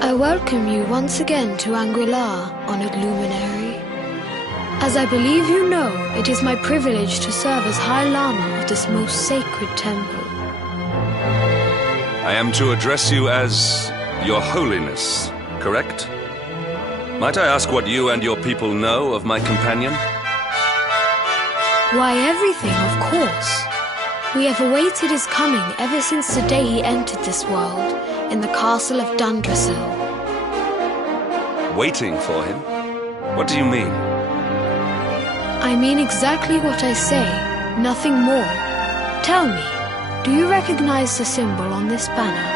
I welcome you once again to Anguillar, honored luminary. As I believe you know, it is my privilege to serve as High Lama of this most sacred temple. I am to address you as Your Holiness, correct? Might I ask what you and your people know of my companion? Why, everything, of course. We have awaited his coming ever since the day he entered this world, in the castle of Dundrasil. Waiting for him? What do you mean? I mean exactly what I say, nothing more. Tell me, do you recognize the symbol on this banner?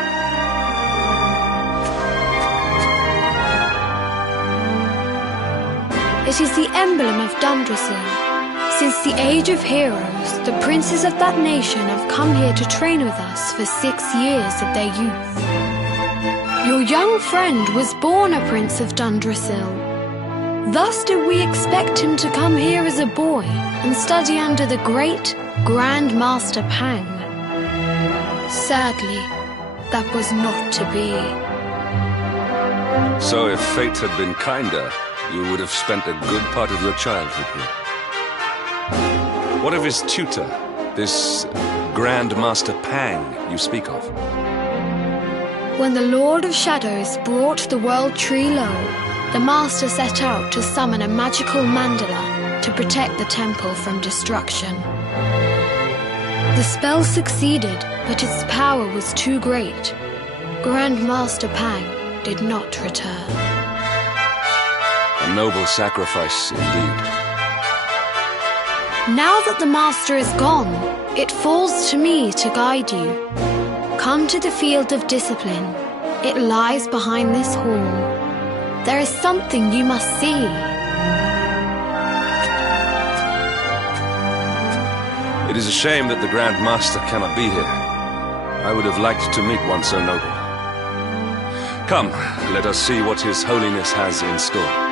It is the emblem of Dundrasil. Since the age of heroes, the princes of that nation have come here to train with us for 6 years of their youth. Your young friend was born a prince of Dundrasil. Thus did we expect him to come here as a boy and study under the great Grand Master Pang. Sadly, that was not to be. So if fate had been kinder, you would have spent a good part of your childhood here. What of his tutor, this Grand Master Pang you speak of? When the Lord of Shadows brought the World Tree low, the Master set out to summon a magical mandala to protect the temple from destruction. The spell succeeded, but its power was too great. Grand Master Pang did not return. A noble sacrifice indeed. Now that the Master is gone, it falls to me to guide you. Come to the Field of Discipline. It lies behind this hall. There is something you must see. It is a shame that the Grand Master cannot be here. I would have liked to meet one so noble. Come, let us see what His Holiness has in store.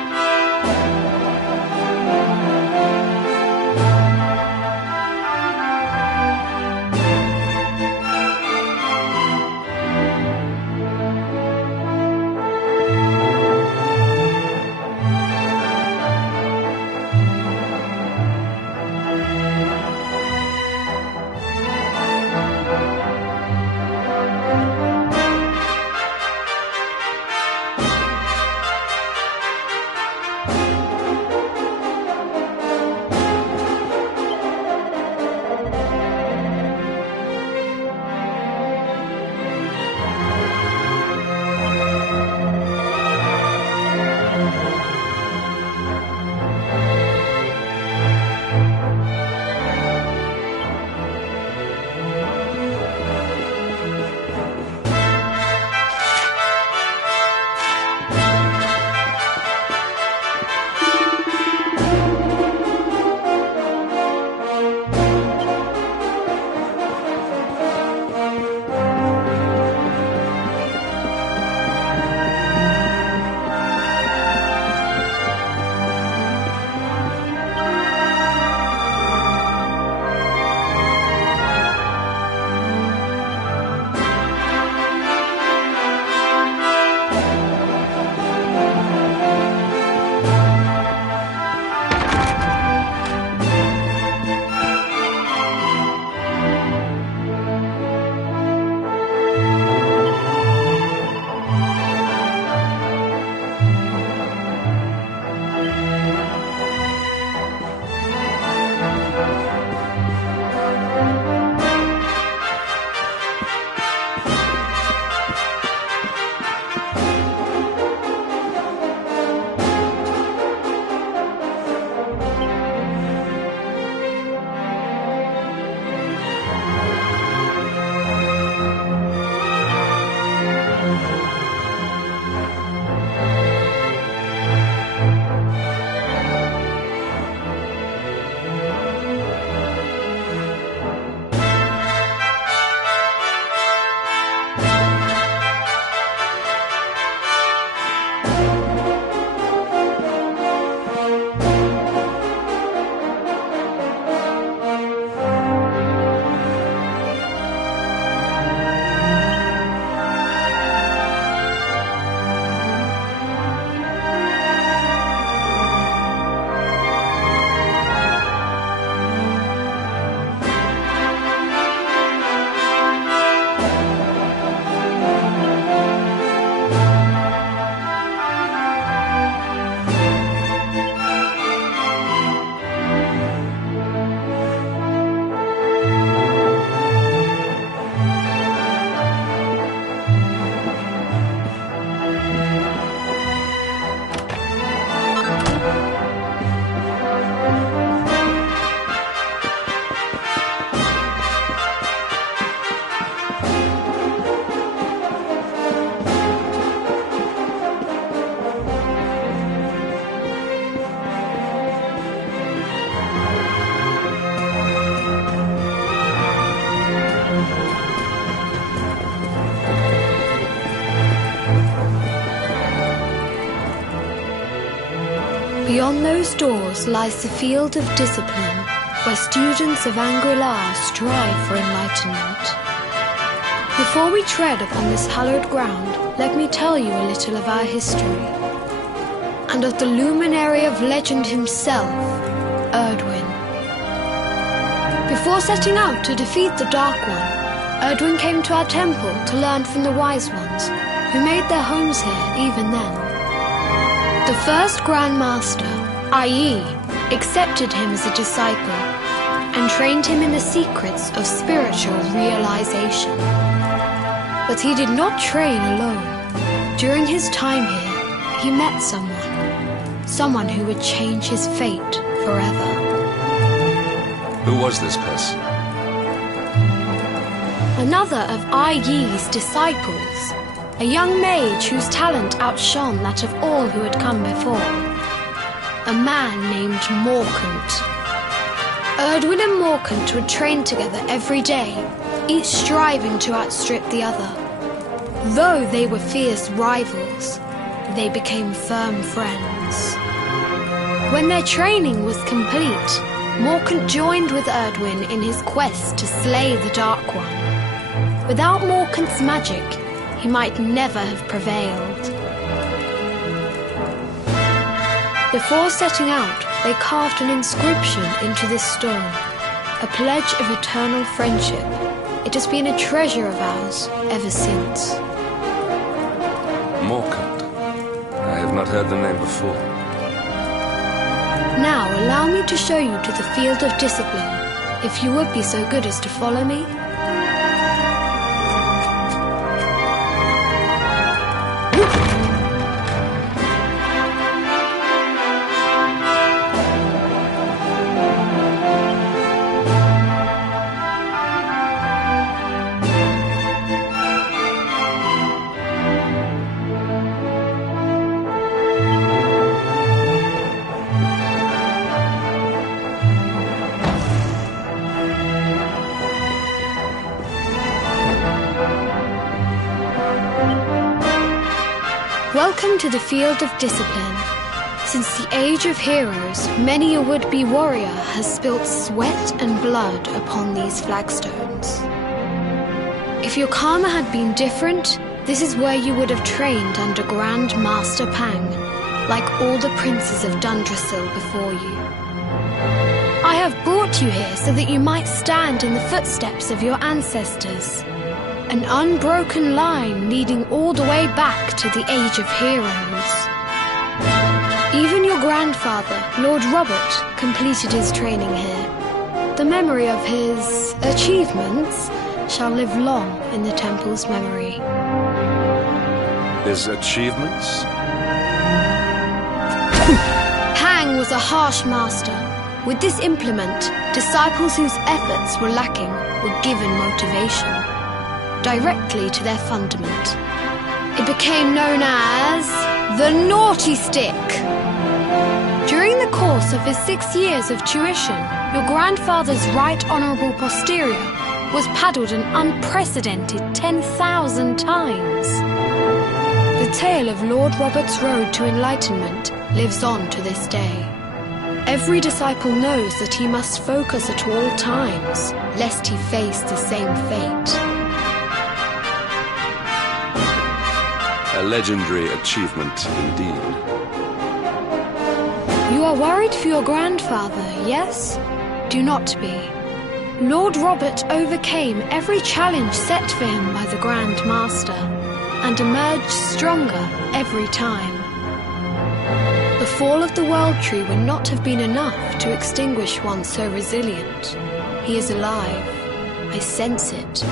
Beyond those doors lies the field of discipline, where students of Angri-La strive for enlightenment. Before we tread upon this hallowed ground, let me tell you a little of our history, and of the luminary of legend himself, Erdwin. Before setting out to defeat the Dark One, Erdwin came to our temple to learn from the Wise Ones, who made their homes here even then. The first Grand Master, Ai, accepted him as a disciple and trained him in the secrets of spiritual realization. But he did not train alone. During his time here, he met someone who would change his fate forever. Who was this person? Another of Ai Yi's disciples, a young mage whose talent outshone that of all who had come before. A man named Morkant. Erdwin and Morkant would train together every day, each striving to outstrip the other. Though they were fierce rivals, they became firm friends. When their training was complete, Morkant joined with Erdwin in his quest to slay the Dark One. Without Morkant's magic, he might never have prevailed. Before setting out, they carved an inscription into this stone, a pledge of eternal friendship. It has been a treasure of ours ever since. Morkant. I have not heard the name before. Now allow me to show you to the field of discipline, if you would be so good as to follow me. Welcome to the field of discipline. Since the age of heroes, many a would-be warrior has spilt sweat and blood upon these flagstones. If your karma had been different, this is where you would have trained under Grand Master Pang, like all the princes of Dundrasil before you. I have brought you here so that you might stand in the footsteps of your ancestors. An unbroken line leading all the way back to the Age of Heroes. Even your grandfather, Lord Robert, completed his training here. The memory of his achievements shall live long in the temple's memory. His achievements? Pang was a harsh master. With this implement, disciples whose efforts were lacking were given motivation directly to their fundament. It became known as the Naughty Stick. During the course of his 6 years of tuition, your grandfather's right honourable posterior was paddled an unprecedented 10,000 times. The tale of Lord Robert's road to enlightenment lives on to this day. Every disciple knows that he must focus at all times, lest he face the same fate. A legendary achievement indeed. You are worried for your grandfather, yes? Do not be. Lord Robert overcame every challenge set for him by the Grand Master, and emerged stronger every time. The fall of the World Tree would not have been enough to extinguish one so resilient. He is alive. I sense it.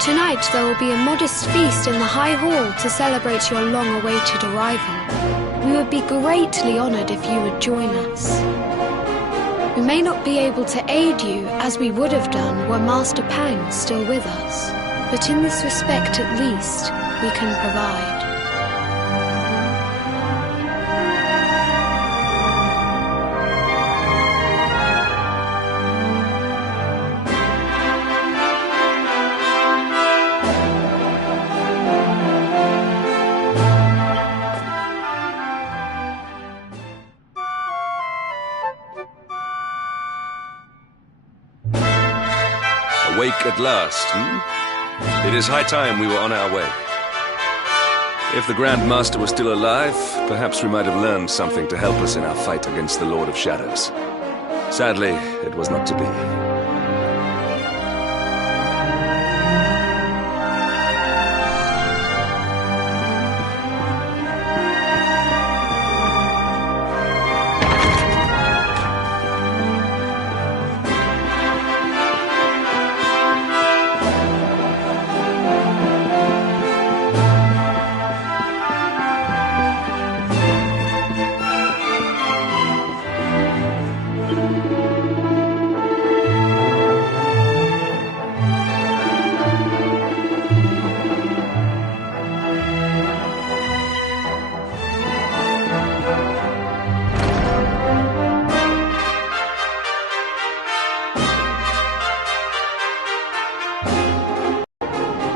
Tonight there will be a modest feast in the High Hall to celebrate your long-awaited arrival. We would be greatly honoured if you would join us. We may not be able to aid you as we would have done were Master Pang still with us, but in this respect at least, we can provide. at last, It is high time we were on our way. If the Grand Master was still alive, perhaps we might have learned something to help us in our fight against the Lord of Shadows. Sadly, it was not to be.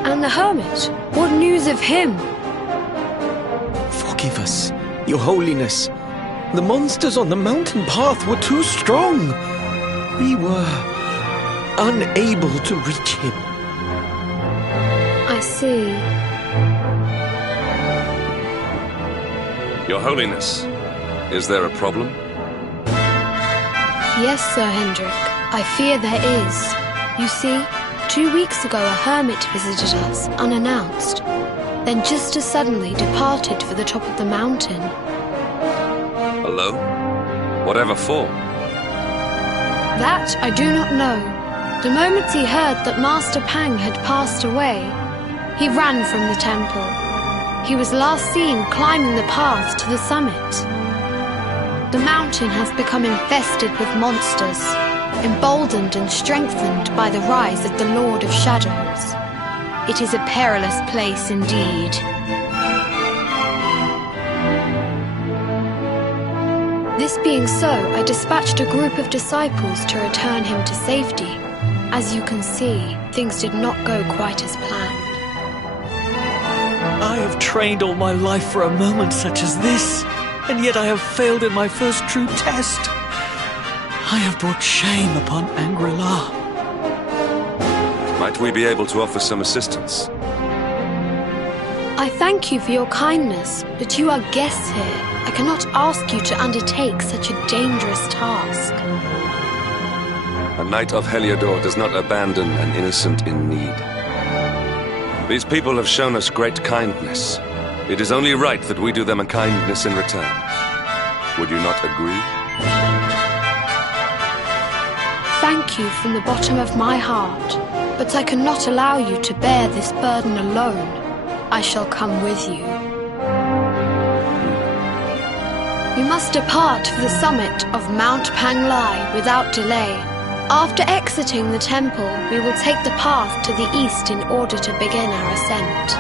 And the hermit? What news of him? Forgive us, Your Holiness. The monsters on the mountain path were too strong. We were unable to reach him. I see. Your Holiness, is there a problem? Yes, Sir Hendrik. I fear there is. You see, 2 weeks ago a hermit visited us, unannounced, then just as suddenly departed for the top of the mountain. Alone? Whatever for? That I do not know. The moment he heard that Master Pang had passed away, he ran from the temple. He was last seen climbing the path to the summit. The mountain has become infested with monsters, emboldened and strengthened by the rise of the Lord of Shadows. It is a perilous place indeed. This being so, I dispatched a group of disciples to return him to safety. As you can see, things did not go quite as planned. I have trained all my life for a moment such as this, and yet I have failed in my first true test. I have brought shame upon Angri-La. Might we be able to offer some assistance? I thank you for your kindness, but you are guests here. I cannot ask you to undertake such a dangerous task. A knight of Heliodor does not abandon an innocent in need. These people have shown us great kindness. It is only right that we do them a kindness in return. Would you not agree? Thank you from the bottom of my heart, but I cannot allow you to bear this burden alone. I shall come with you. We must depart for the summit of Mount Panglai without delay. After exiting the temple, we will take the path to the east in order to begin our ascent.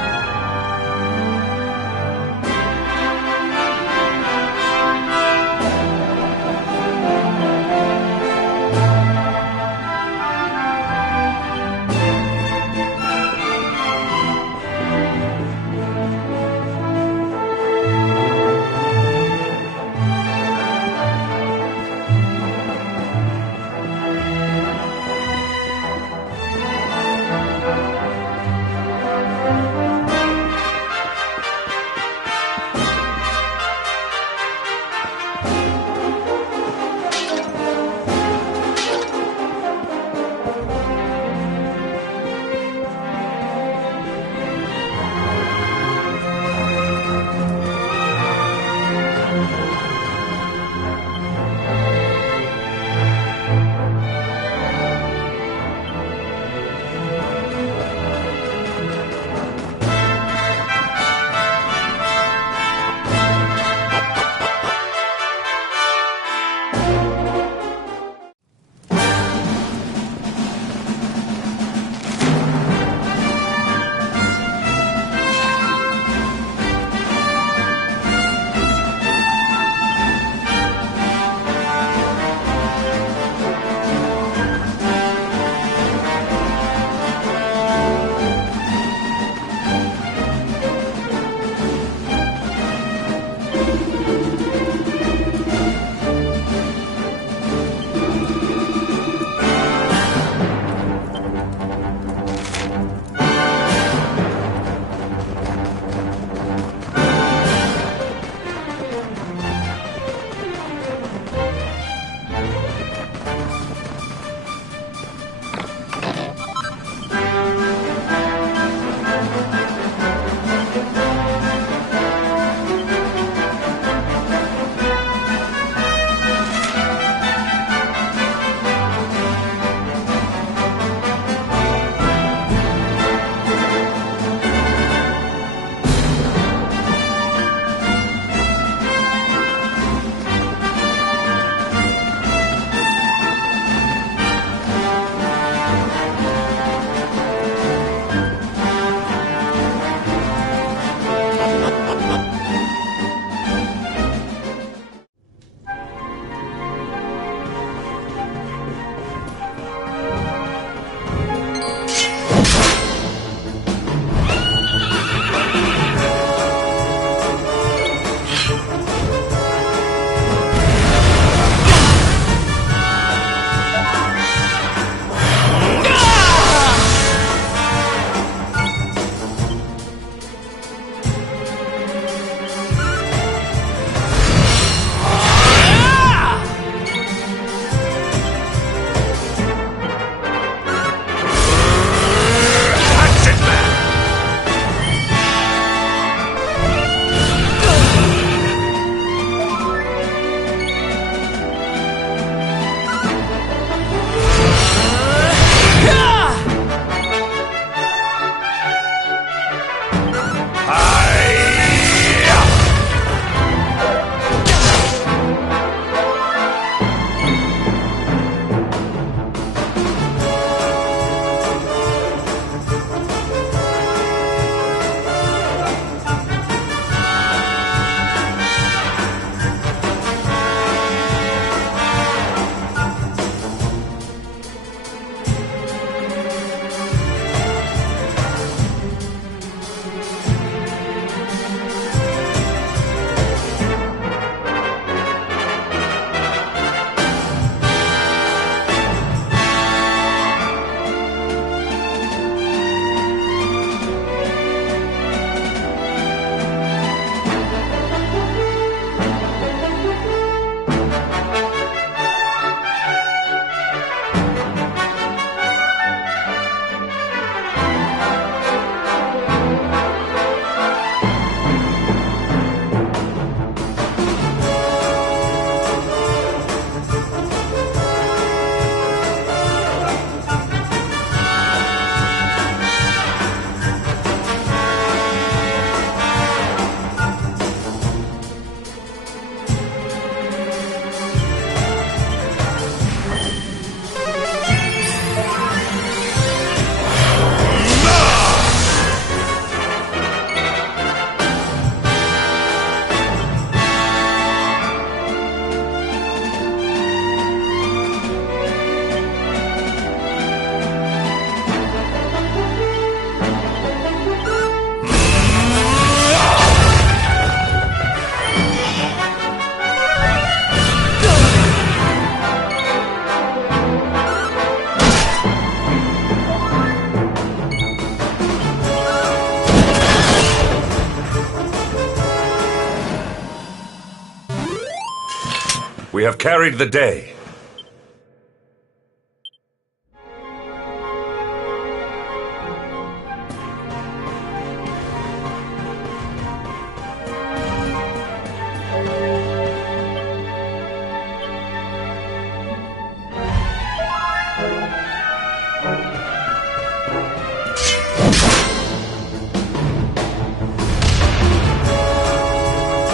We have carried the day.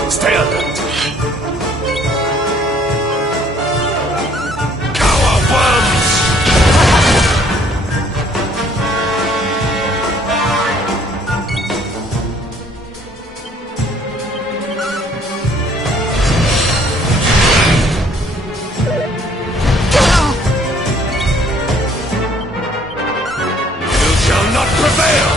Stay alert. Cowabunds! You shall not prevail!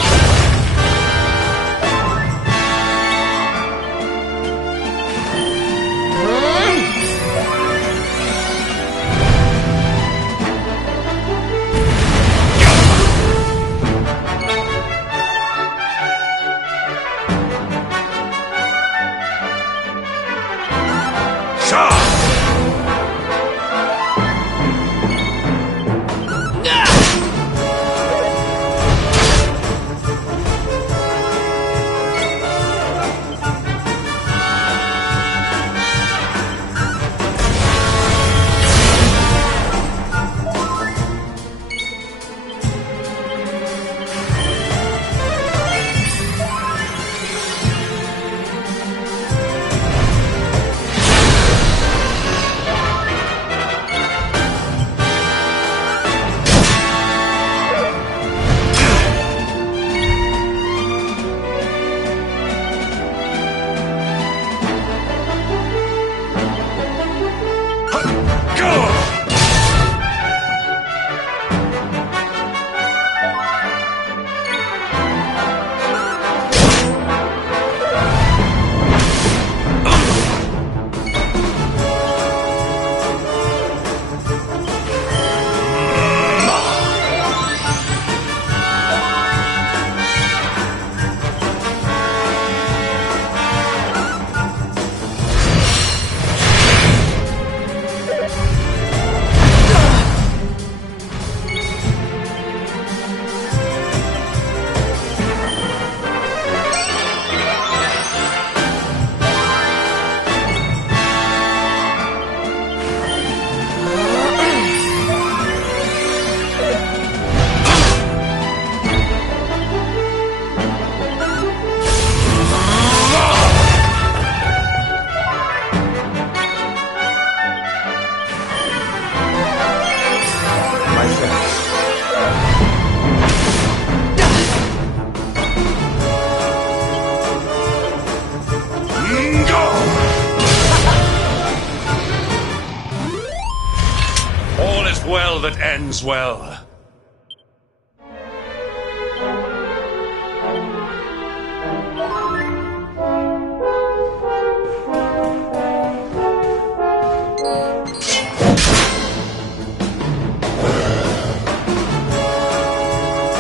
Well that ends well.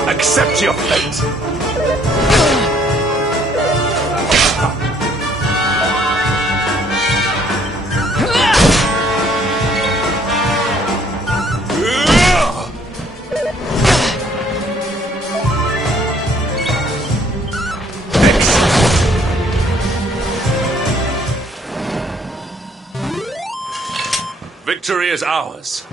Accept your fate. Victory is ours.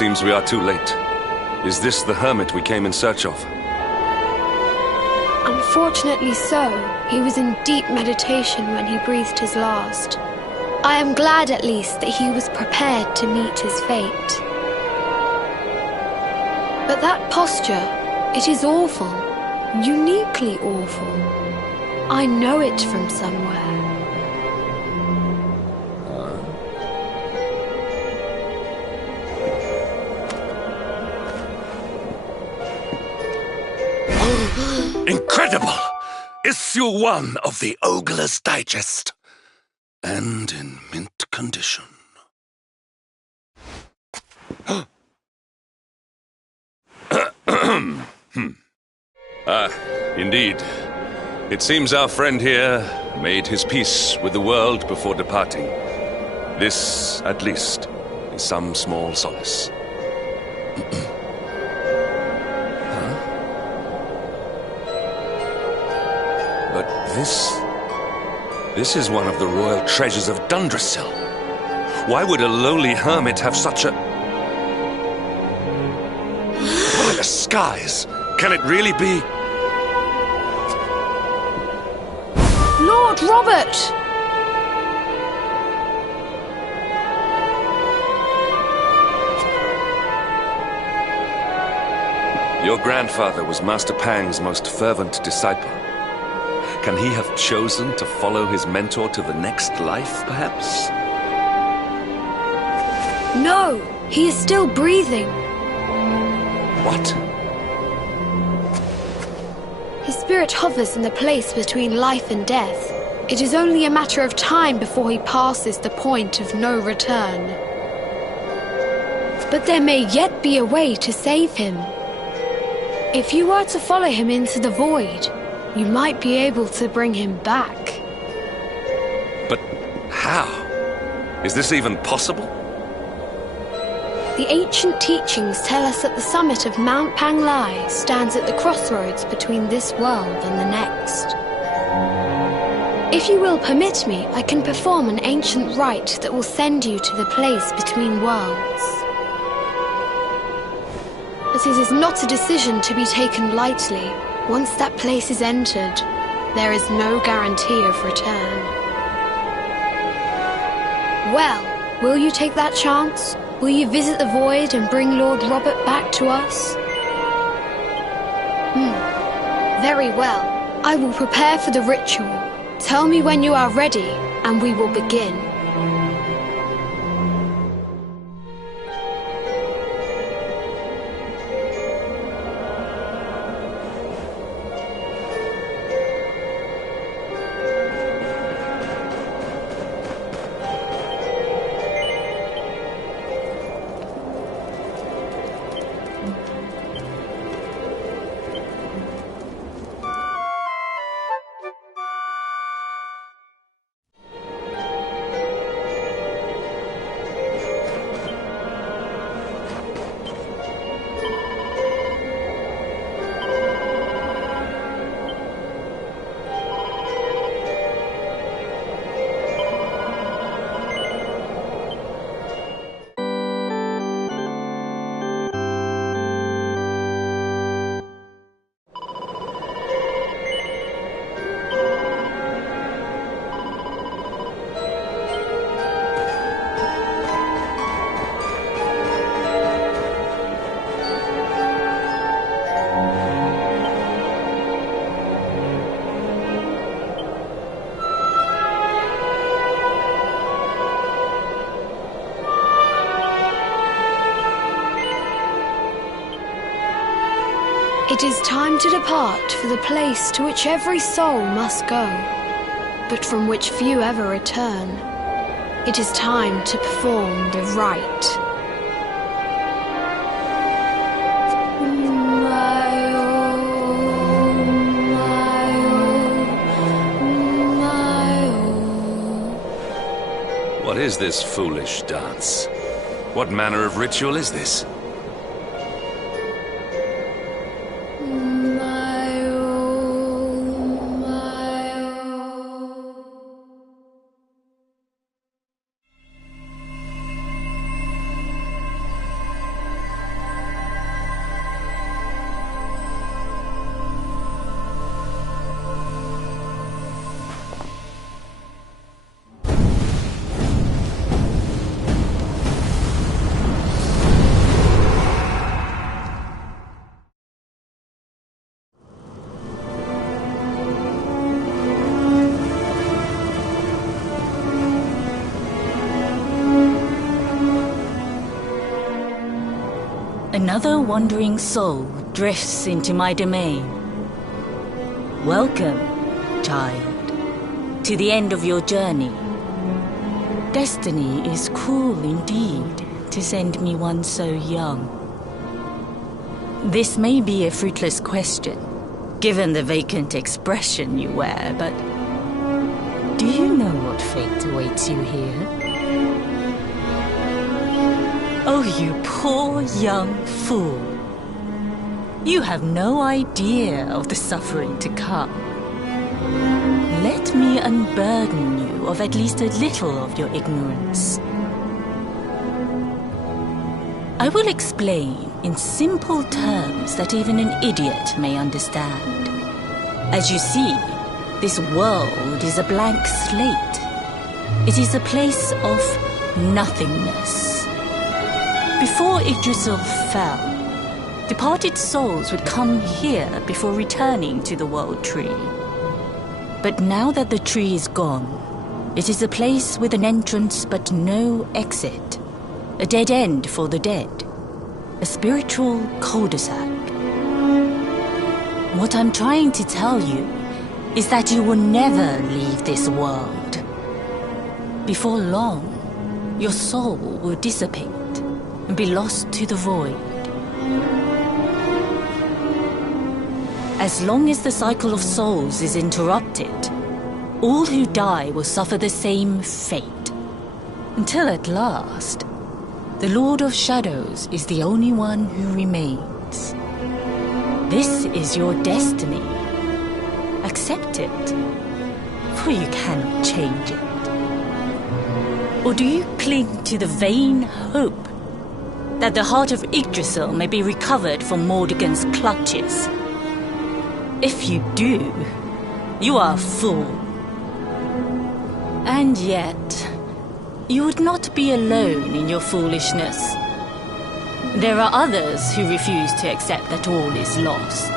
seems we are too late. Is this the hermit we came in search of? Unfortunately so. He was in deep meditation when he breathed his last. I am glad at least that he was prepared to meet his fate. But that posture, it is awful. Uniquely awful. I know it from somewhere. Incredible! Issue 1 of the Ogler's Digest. And in mint condition. Indeed. It seems our friend here made his peace with the world before departing. This, at least, is some small solace. But this is one of the royal treasures of Dundrasil. Why would a lowly hermit have such a... By the skies! Can it really be? Lord Robert! Your grandfather was Master Pang's most fervent disciple. Can he have chosen to follow his mentor to the next life, perhaps? No, he is still breathing. What? His spirit hovers in the place between life and death. It is only a matter of time before he passes the point of no return. But there may yet be a way to save him. If you were to follow him into the void, you might be able to bring him back. But how? Is this even possible? The ancient teachings tell us that the summit of Mount Panglai stands at the crossroads between this world and the next. If you will permit me, I can perform an ancient rite that will send you to the place between worlds. But it is not a decision to be taken lightly. Once that place is entered, there is no guarantee of return. Well, will you take that chance? Will you visit the void and bring Lord Robert back to us? Very well. I will prepare for the ritual. Tell me when you are ready, and we will begin. It is time to depart for the place to which every soul must go, but from which few ever return. It is time to perform the rite. What is this foolish dance? What manner of ritual is this? Another wandering soul drifts into my domain. Welcome, child, to the end of your journey. Destiny is cruel indeed to send me one so young. This may be a fruitless question, given the vacant expression you wear, but do you know what fate awaits you here? Oh, you poor young fool. You have no idea of the suffering to come. Let me unburden you of at least a little of your ignorance. I will explain in simple terms that even an idiot may understand. As you see, this world is a blank slate. It is a place of nothingness. Before Yggdrasil fell, departed souls would come here before returning to the World Tree. But now that the tree is gone, it is a place with an entrance but no exit. A dead end for the dead. A spiritual cul-de-sac. What I'm trying to tell you is that you will never leave this world. Before long, your soul will dissipate and be lost to the void. As long as the cycle of souls is interrupted, all who die will suffer the same fate. Until at last, the Lord of Shadows is the only one who remains. This is your destiny. Accept it, for you cannot change it. Or do you cling to the vain hope that the heart of Yggdrasil may be recovered from Mordegon's clutches? If you do, you are a fool. And yet, you would not be alone in your foolishness. There are others who refuse to accept that all is lost.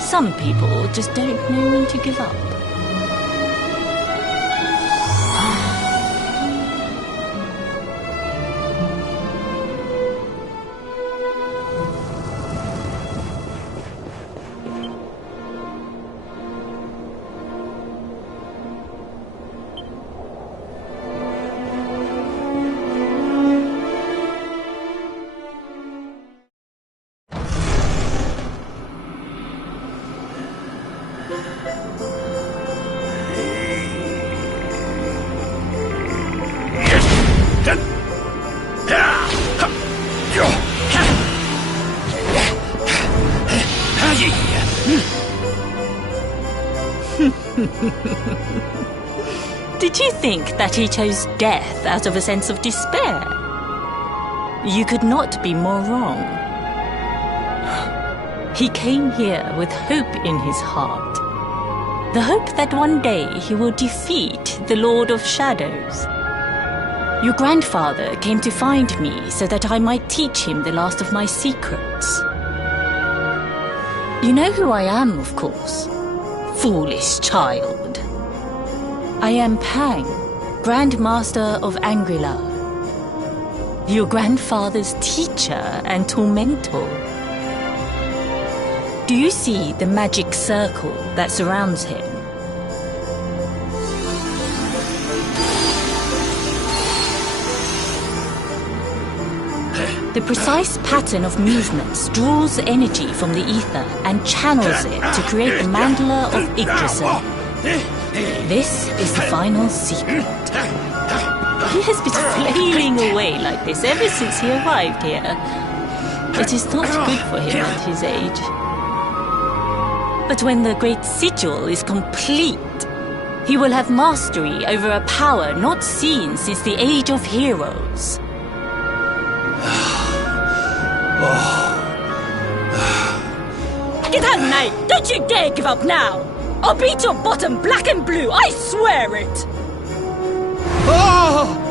Some people just don't know when to give up. Did you think that he chose death out of a sense of despair? You could not be more wrong. He came here with hope in his heart. The hope that one day he will defeat the Lord of Shadows. Your grandfather came to find me so that I might teach him the last of my secrets. You know who I am, of course. Foolish child. I am Pang, Grand Master of Angrila. Your grandfather's teacher and tormentor. Do you see the magic circle that surrounds him? The precise pattern of movements draws energy from the ether and channels it to create the mandala of Yggdrasil. This is the final secret. He has been flailing away like this ever since he arrived here. It is not good for him at his age. But when the great sigil is complete, he will have mastery over a power not seen since the Age of Heroes. Get out, knight! Don't you dare give up now! I'll beat your bottom black and blue, I swear it! Oh!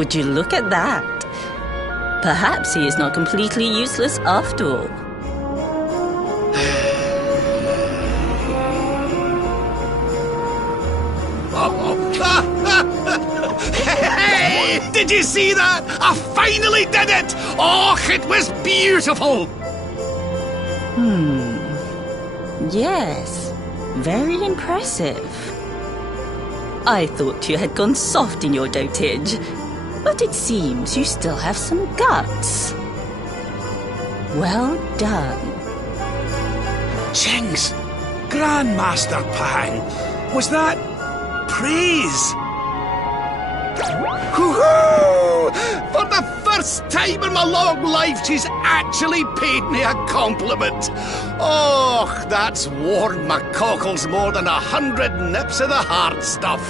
Would you look at that? Perhaps he is not completely useless after all. Hey! Did you see that? I finally did it! Oh, it was beautiful! Yes, very impressive. I thought you had gone soft in your dotage, but it seems you still have some guts. Well done. Jinx! Grandmaster Pang! Was that praise? Woohoo! For the first time in my long life, she's actually paid me a compliment. Oh, that's warmed my cockles more than 100 nips of the hard stuff.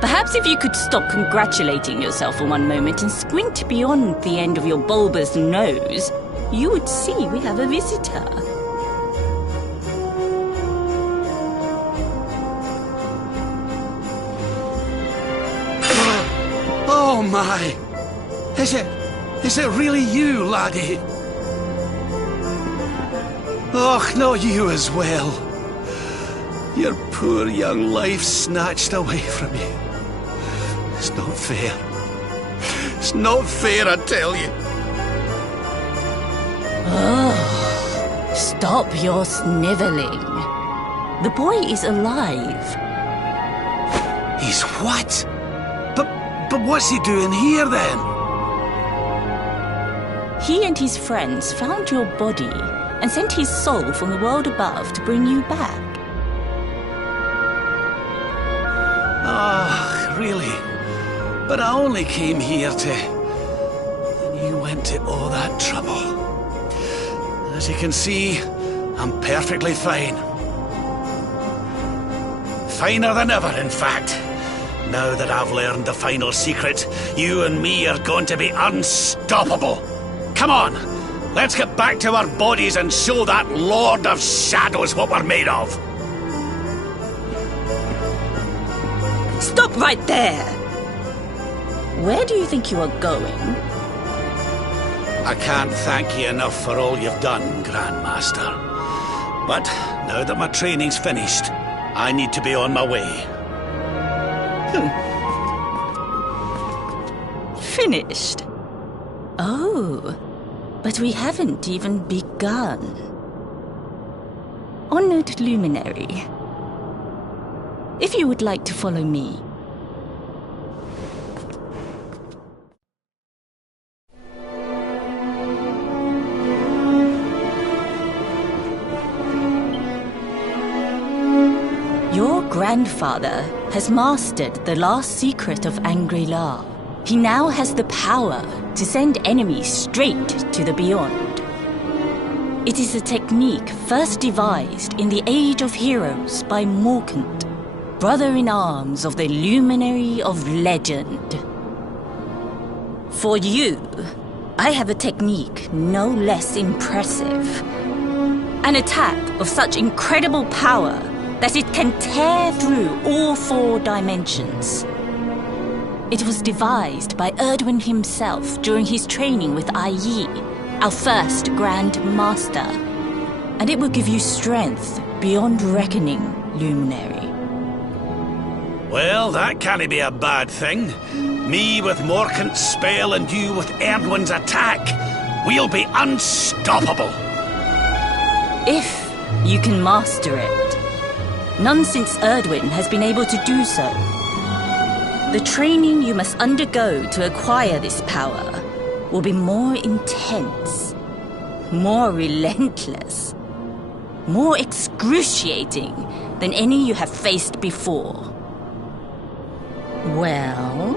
Perhaps if you could stop congratulating yourself for one moment and squint beyond the end of your bulbous nose, you would see we have a visitor. Oh my! Is it really you, laddie? Och, not you as well. Your poor young life snatched away from you. It's not fair. It's not fair, I tell you. Oh, stop your snivelling. The boy is alive. He's what? But what's he doing here then? He and his friends found your body and sent his soul from the world above to bring you back. Ah, really? But I only came here to... And you went to all that trouble. As you can see, I'm perfectly fine. Finer than ever, in fact. Now that I've learned the final secret, you and me are going to be unstoppable. Come on, let's get back to our bodies and show that Lord of Shadows what we're made of. Stop right there! Where do you think you are going? I can't thank you enough for all you've done, Grandmaster. But now that my training's finished, I need to be on my way. Finished? Oh, but we haven't even begun. Honored Luminary, if you would like to follow me. Your grandfather has mastered the last secret of Angri-La. He now has the power to send enemies straight to the beyond. It is a technique first devised in the Age of Heroes by Morkant, brother-in-arms of the Luminary of Legend. For you, I have a technique no less impressive. An attack of such incredible power that it can tear through all 4 dimensions. It was devised by Erdwin himself during his training with Yi, our first Grand Master. And it will give you strength beyond reckoning, Luminary. Well, that can't be a bad thing. Me with Morkant's spell and you with Erdwin's attack. We'll be unstoppable. If you can master it. None since Erdwin has been able to do so. The training you must undergo to acquire this power will be more intense, more relentless, more excruciating than any you have faced before. Well,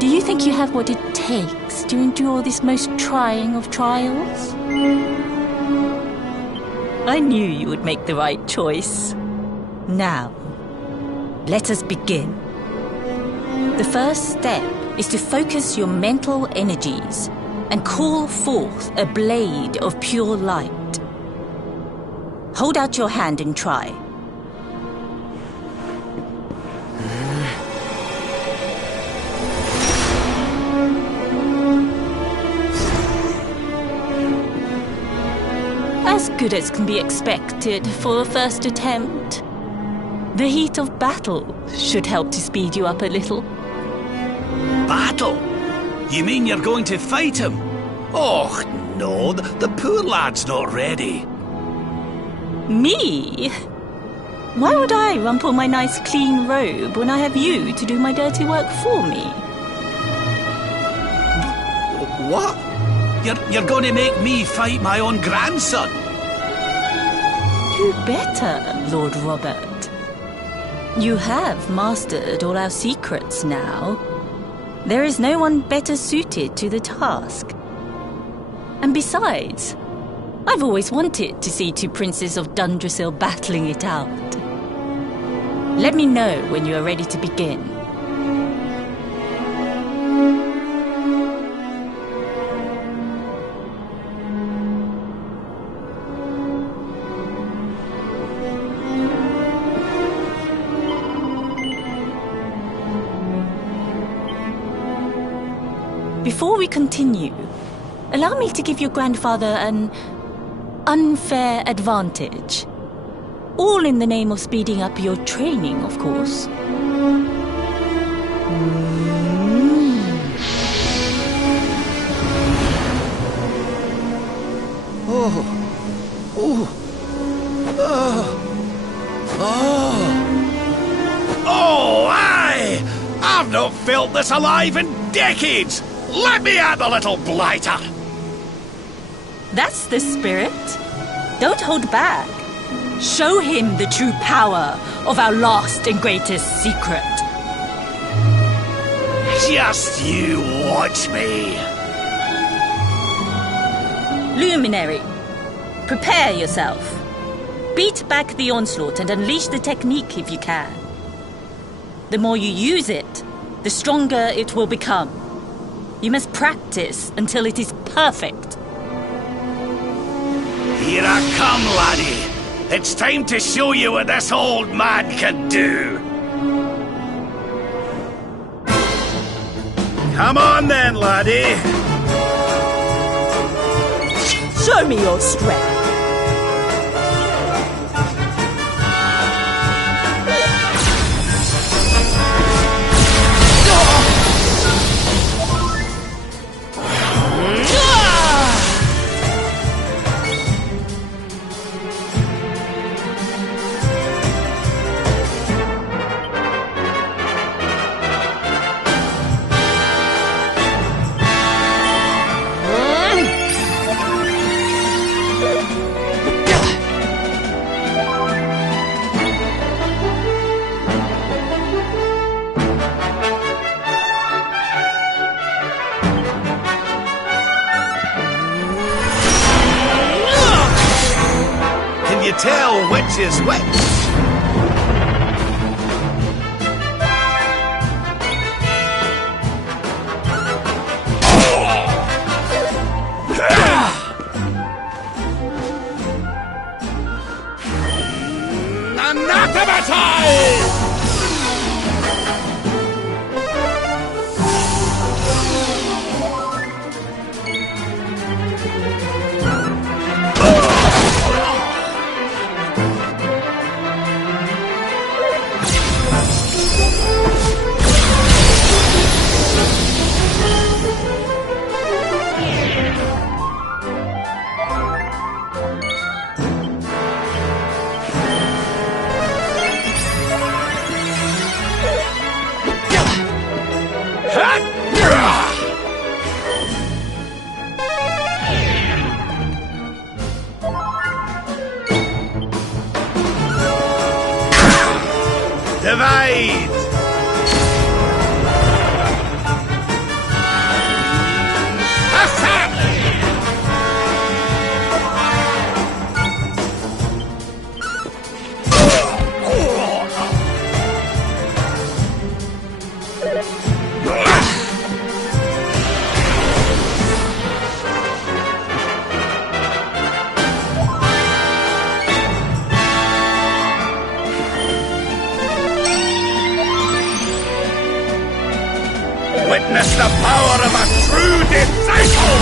do you think you have what it takes to endure this most trying of trials? I knew you would make the right choice. Now, let us begin. The first step is to focus your mental energies and call forth a blade of pure light. Hold out your hand and try. as good as can be expected for a first attempt. The heat of battle should help to speed you up a little. Battle? You mean you're going to fight him? Oh, no, the poor lad's not ready. Me? Why would I rumple my nice clean robe when I have you to do my dirty work for me? What? You're going to make me fight my own grandson? You better, Lord Robert. You have mastered all our secrets now. There is no one better suited to the task. And besides, I've always wanted to see two princes of Dundrasil battling it out. Let me know when you are ready to begin. Before we continue, allow me to give your grandfather an unfair advantage. All in the name of speeding up your training, of course. Oh, aye! I've not felt this alive in decades! Let me at the little blighter! That's the spirit. Don't hold back. Show him the true power of our last and greatest secret. Just you watch me. Luminary, prepare yourself. Beat back the onslaught and unleash the technique if you can. The more you use it, the stronger it will become. You must practice until it is perfect. Here I come, laddie. It's time to show you what this old man can do. Come on then, laddie. Show me your strength. Can you tell which is which? Anathematize! Divide! Attack! Witness the power of a true disciple!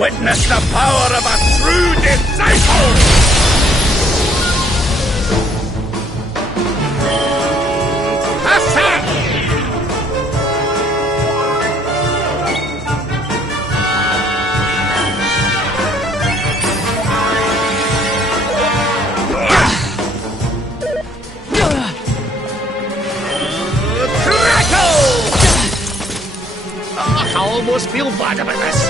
Witness the power of a true disciple! I almost feel bad about this.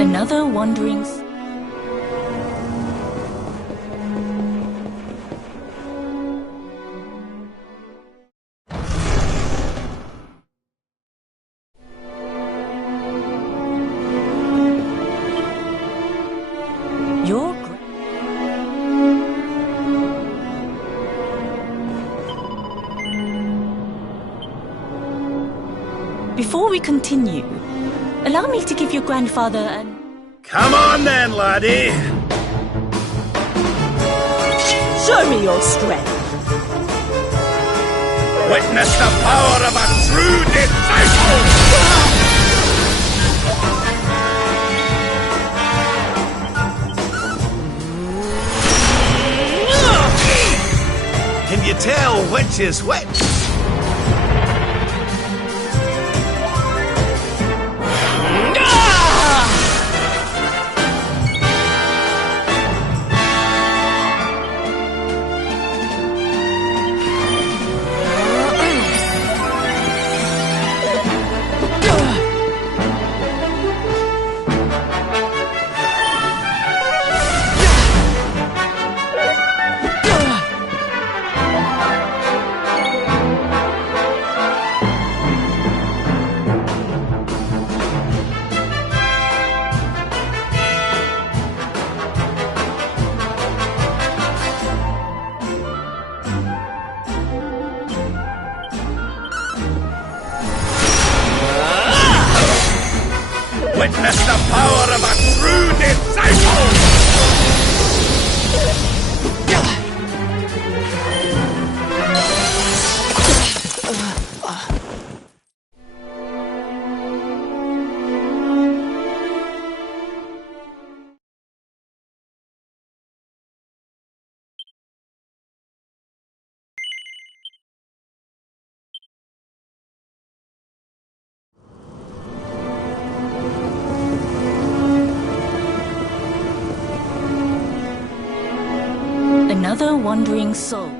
Another wandering... Your... Before we continue, allow me to give your grandfather an... Come on then, laddie! Show me your strength. Witness the power of a true disciple! Can you tell which is which? Witness the power of a true disciple! Another wandering soul.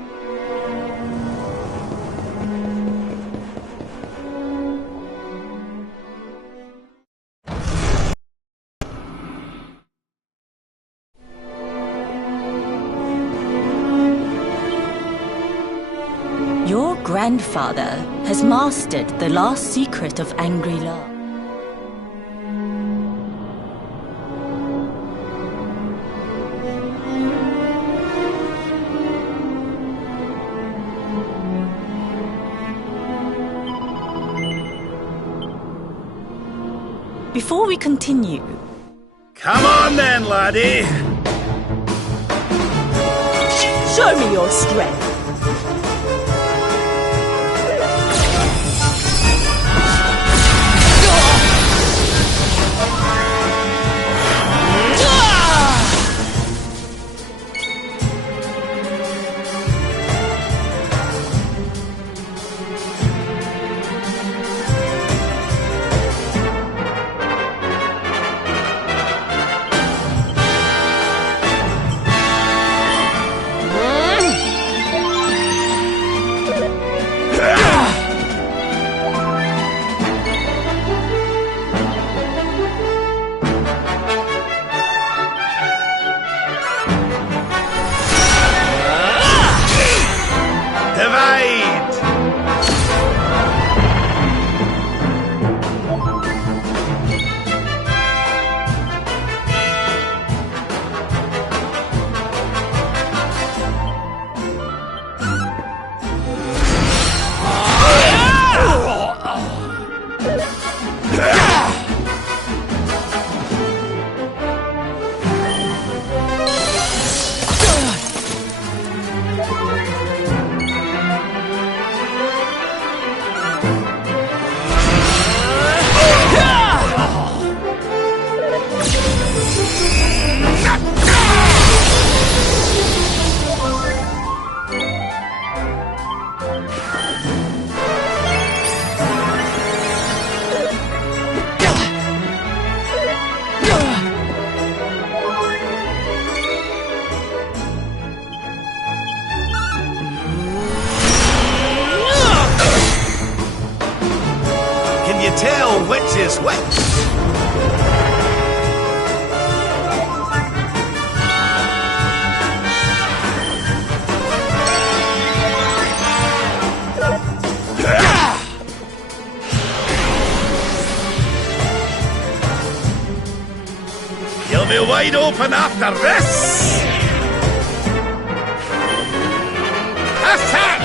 Your grandfather has mastered the last secret of Angry-La. Before we continue... Come on then, laddie! Show me your strength. Tell which is which. You'll be wide open after this. Attack!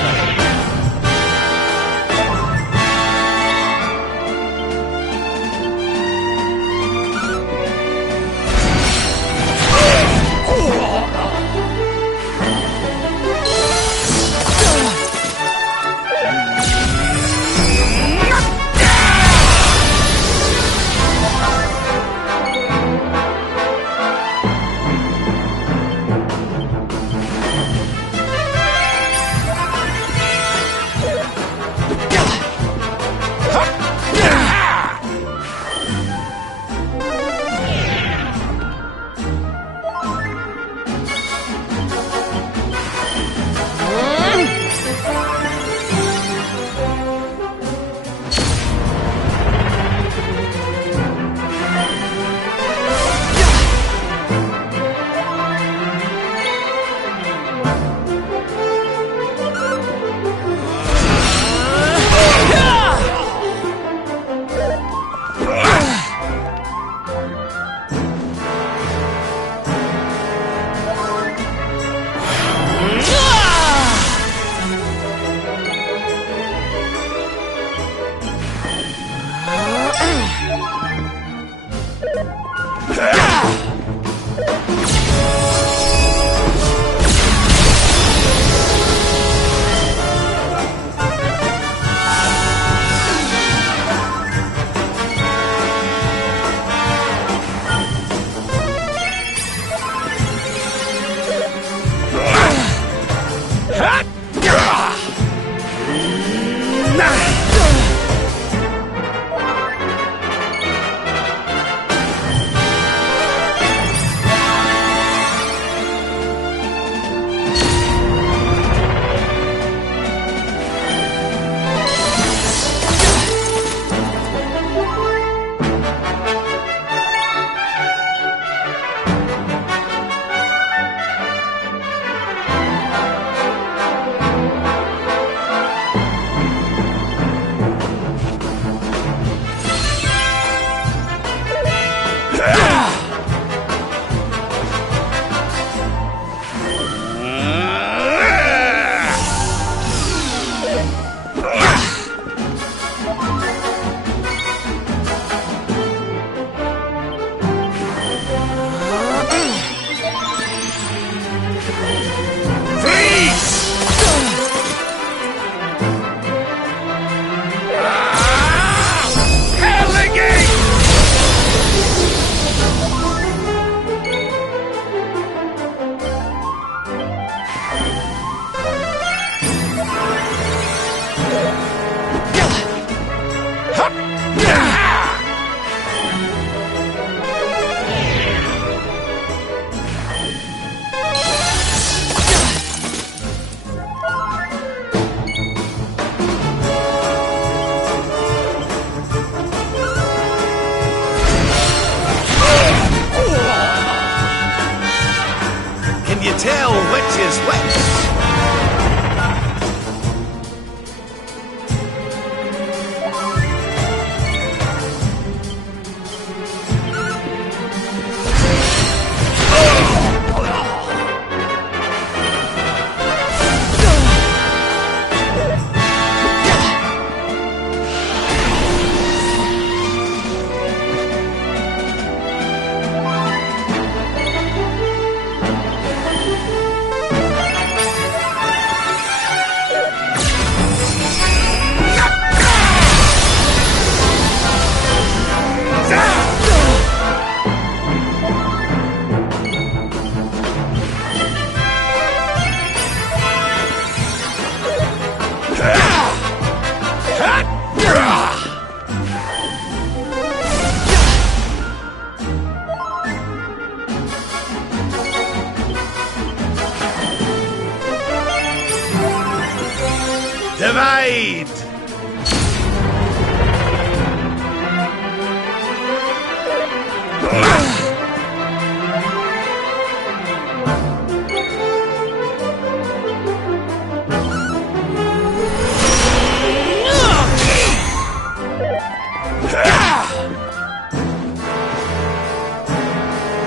divide!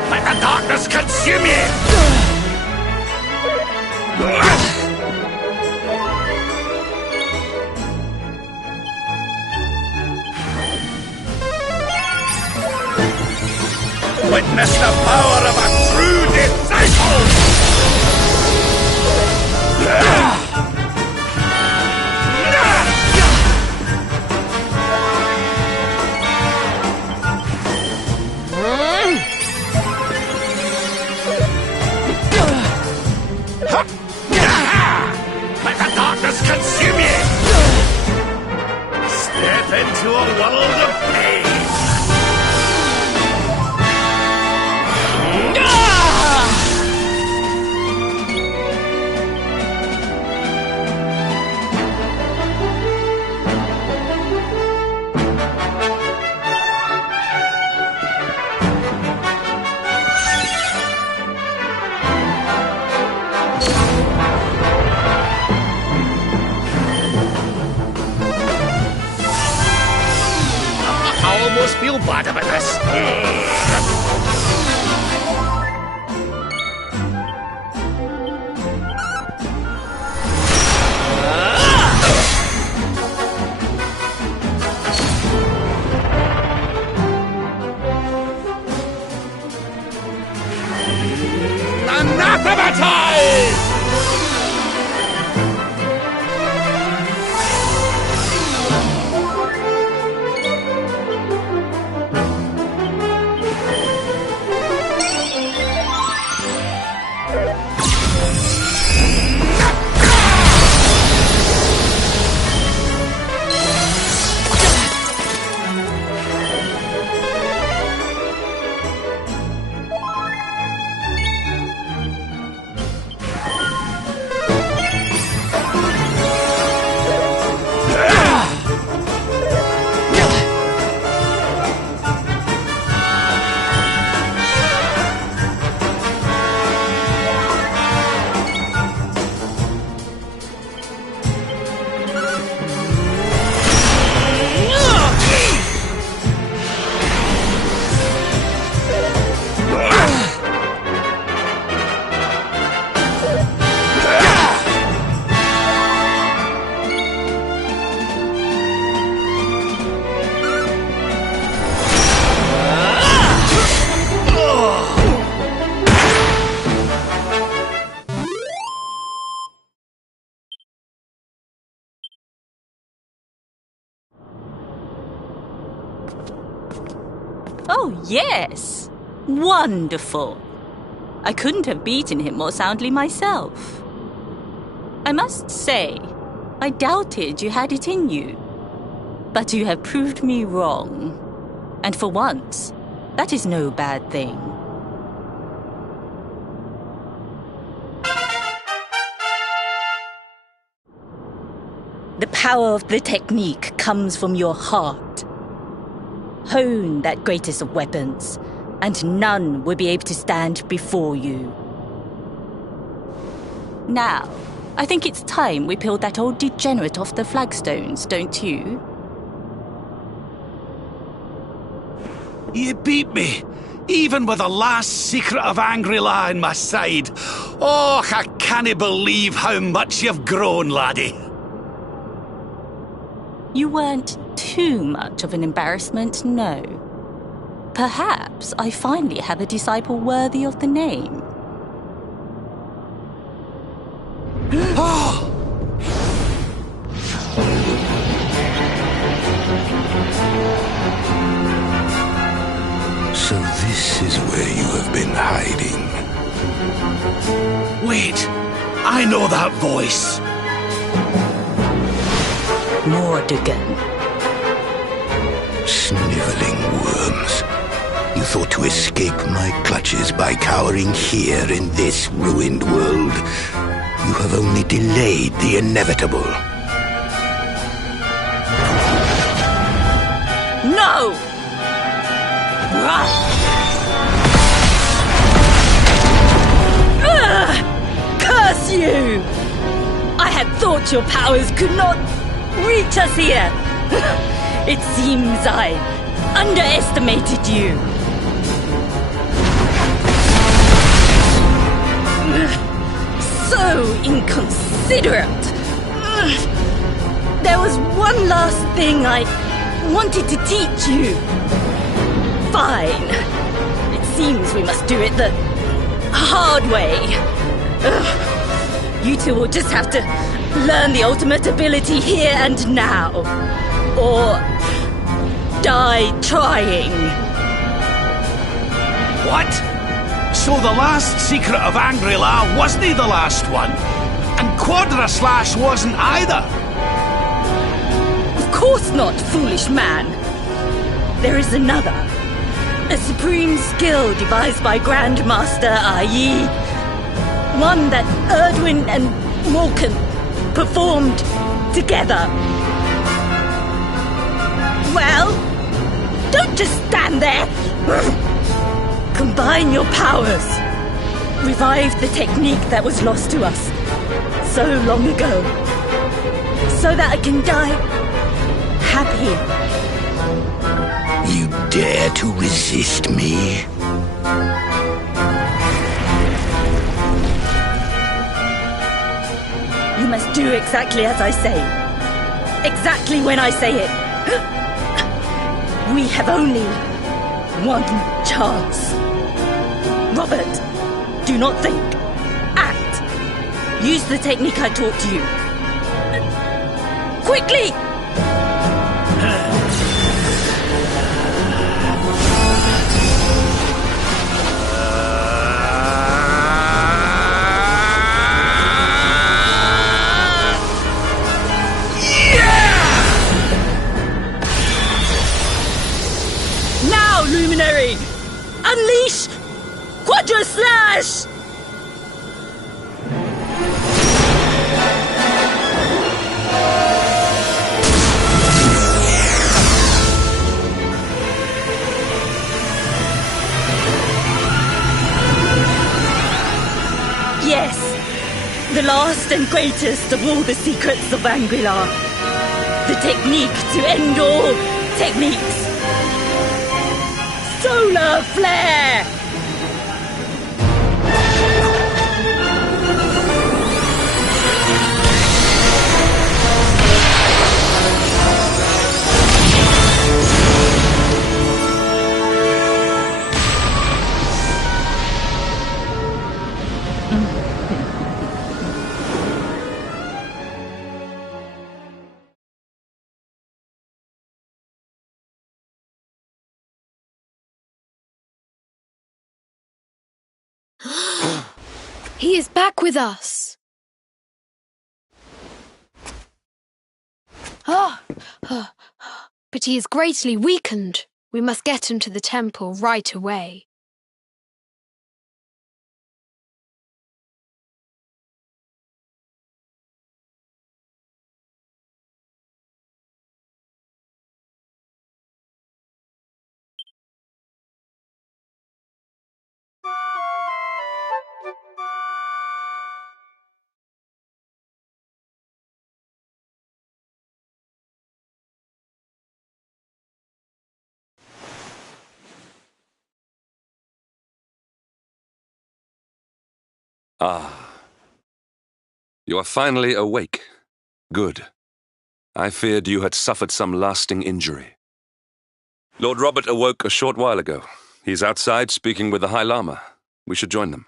Let the darkness consume you! Witness the power of a true disciple! Let the darkness consume you! Step into a world of pain! I almost feel bad about this. Anathematize! Oh, yes! Wonderful! I couldn't have beaten him more soundly myself. I must say, I doubted you had it in you. But you have proved me wrong. And for once, that is no bad thing. The power of the technique comes from your heart. Hone that greatest of weapons, and none will be able to stand before you. Now, I think it's time we peeled that old degenerate off the flagstones, don't you? You beat me, even with the last secret of Angry-La in my side. Oh, I can't believe how much you've grown, laddie. You weren't too much of an embarrassment, no. Perhaps I finally have a disciple worthy of the name. So this is where you have been hiding. Wait, I know that voice. Mordegon. Sniveling worms. You thought to escape my clutches by cowering here in this ruined world. You have only delayed the inevitable. No! Curse you! I had thought your powers could not reach us here. It seems I underestimated you. So inconsiderate. There was one last thing I wanted to teach you. Fine. It seems we must do it the hard way. You two will just have to learn the ultimate ability here and now. Or die trying. What? So the last secret of Angri-La wasn't the last one? And Quadra Slash wasn't either? Of course not, foolish man. There is another. A supreme skill devised by Grandmaster Ai. One that Erdwin and Morkan performed together. Well, don't just stand there. Combine your powers. Revive the technique that was lost to us so long ago. So that I can die happy. You dare to resist me? You must do exactly as I say. Exactly when I say it. We have only one chance. Robert, do not think. Act. Use the technique I taught you. Quickly! Luminary! Unleash Quadra Slash! Yes, the last and greatest of all the secrets of Angri-La. The technique to end all techniques. Solar Flare! He is back with us. But he is greatly weakened. We must get him to the temple right away. Ah. You are finally awake. Good. I feared you had suffered some lasting injury. Lord Robert awoke a short while ago. He's outside speaking with the High Lama. We should join them.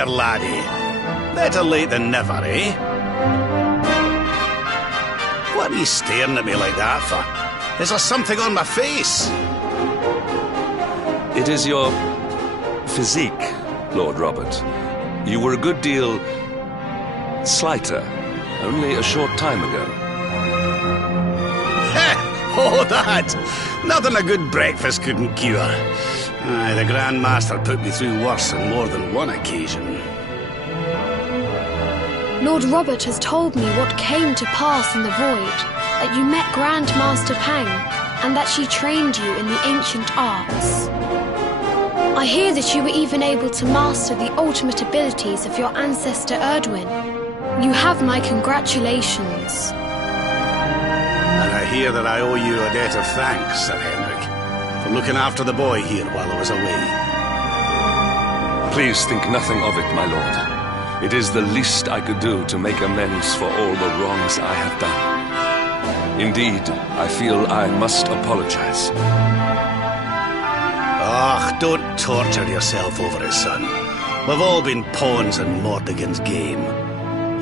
there, laddie. Better late than never, eh? What are you staring at me like that for? Is there something on my face? It is your physique, Lord Robert. You were a good deal slighter only a short time ago. Oh, that! Nothing a good breakfast couldn't cure. Aye, the Grand Master put me through worse on more than one occasion. Lord Robert has told me what came to pass in the void, that you met Grand Master Pang, and that she trained you in the ancient arts. I hear that you were even able to master the ultimate abilities of your ancestor Erdwin. You have my congratulations. And I hear that I owe you a debt of thanks, Sir Henrik, for looking after the boy here while I was away. Please think nothing of it, my lord. It is the least I could do to make amends for all the wrongs I have done. Indeed, I feel I must apologize. Ah, don't torture yourself over it, son. We've all been pawns in Mordegon's game.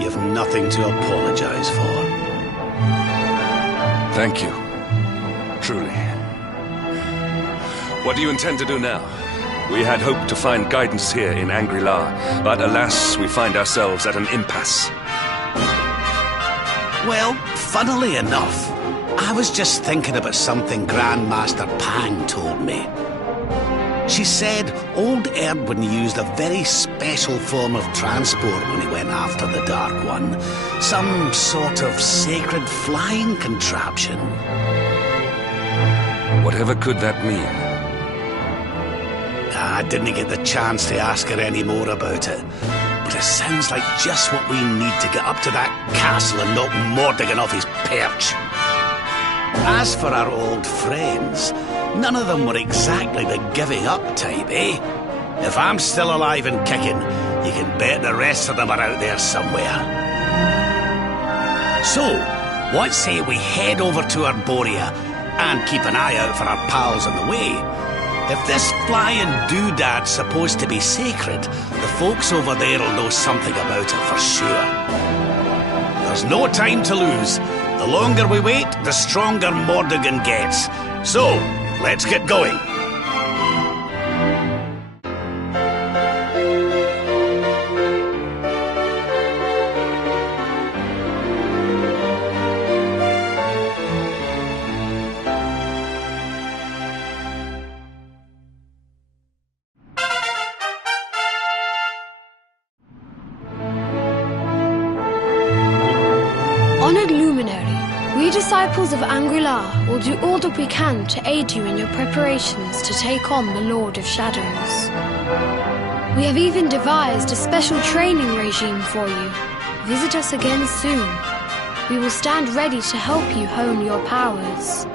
You've nothing to apologize for. Thank you. Truly. What do you intend to do now? We had hoped to find guidance here in Angri-La, but alas, we find ourselves at an impasse. Well, funnily enough, I was just thinking about something Grandmaster Pang told me. She said old Erdwin used a very special form of transport when he went after the Dark One. Some sort of sacred flying contraption. Whatever could that mean? I didn't get the chance to ask her any more about it. But it sounds like just what we need to get up to that castle and knock Mordegon off his perch. As for our old friends, none of them were exactly the giving up type, eh? If I'm still alive and kicking, you can bet the rest of them are out there somewhere. So, what say we head over to Arborea and keep an eye out for our pals on the way? If this flying doodad's supposed to be sacred, the folks over there will know something about it for sure. There's no time to lose. The longer we wait, the stronger Mordegon gets. So, let's get going. Honored Luminary, we disciples of Angri-La will do all that we can to aid you in your preparations to take on the Lord of Shadows. We have even devised a special training regime for you. Visit us again soon. We will stand ready to help you hone your powers.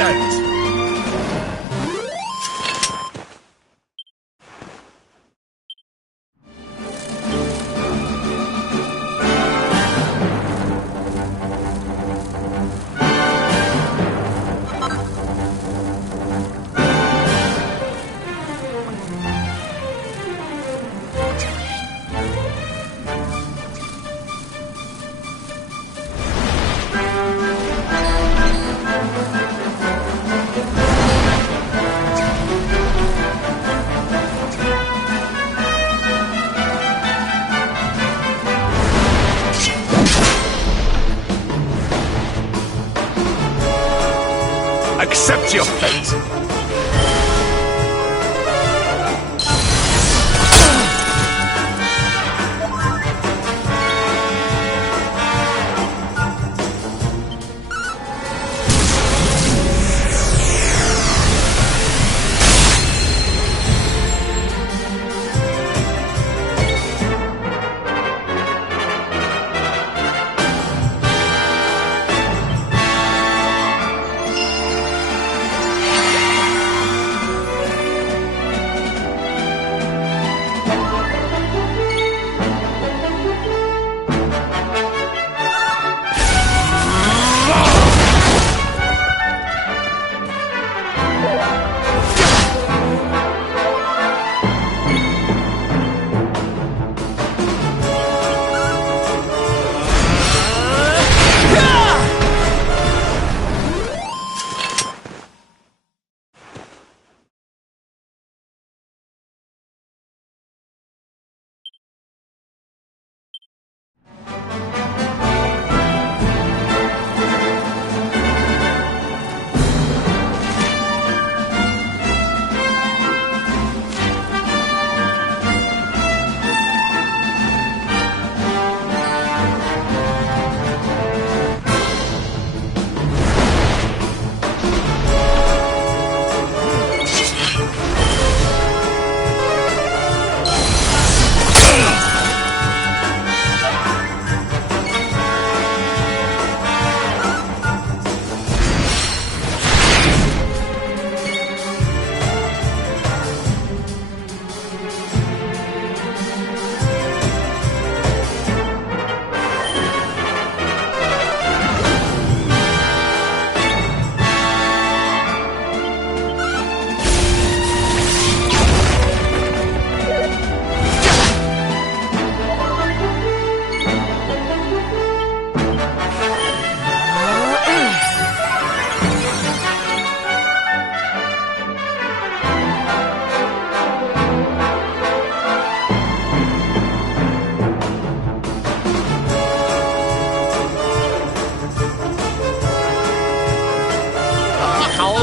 doubt. Accept your fate!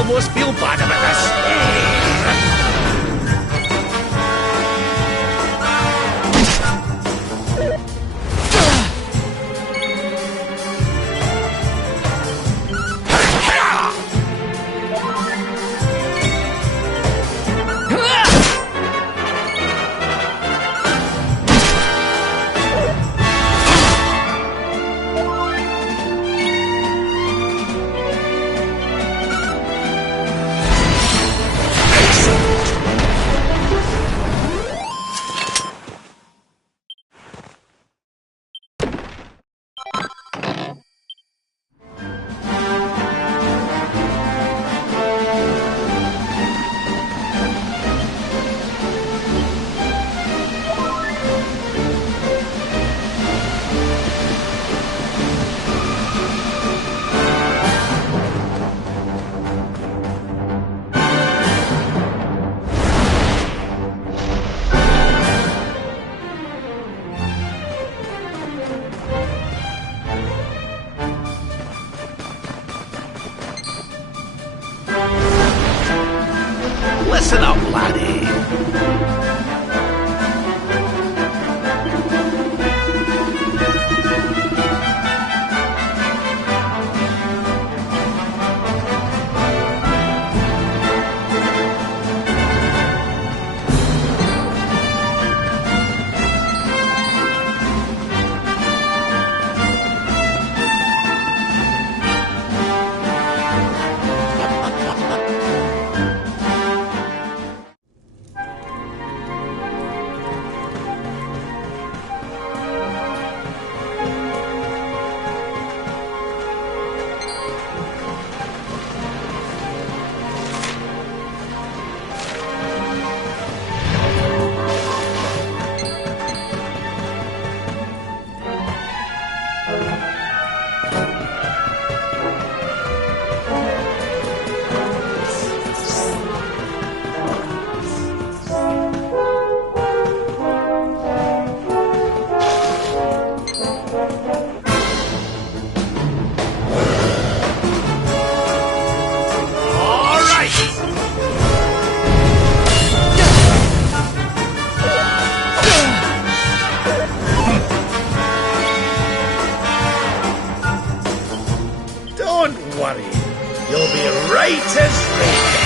Almost feel bad about this. worry. You'll be right as rain.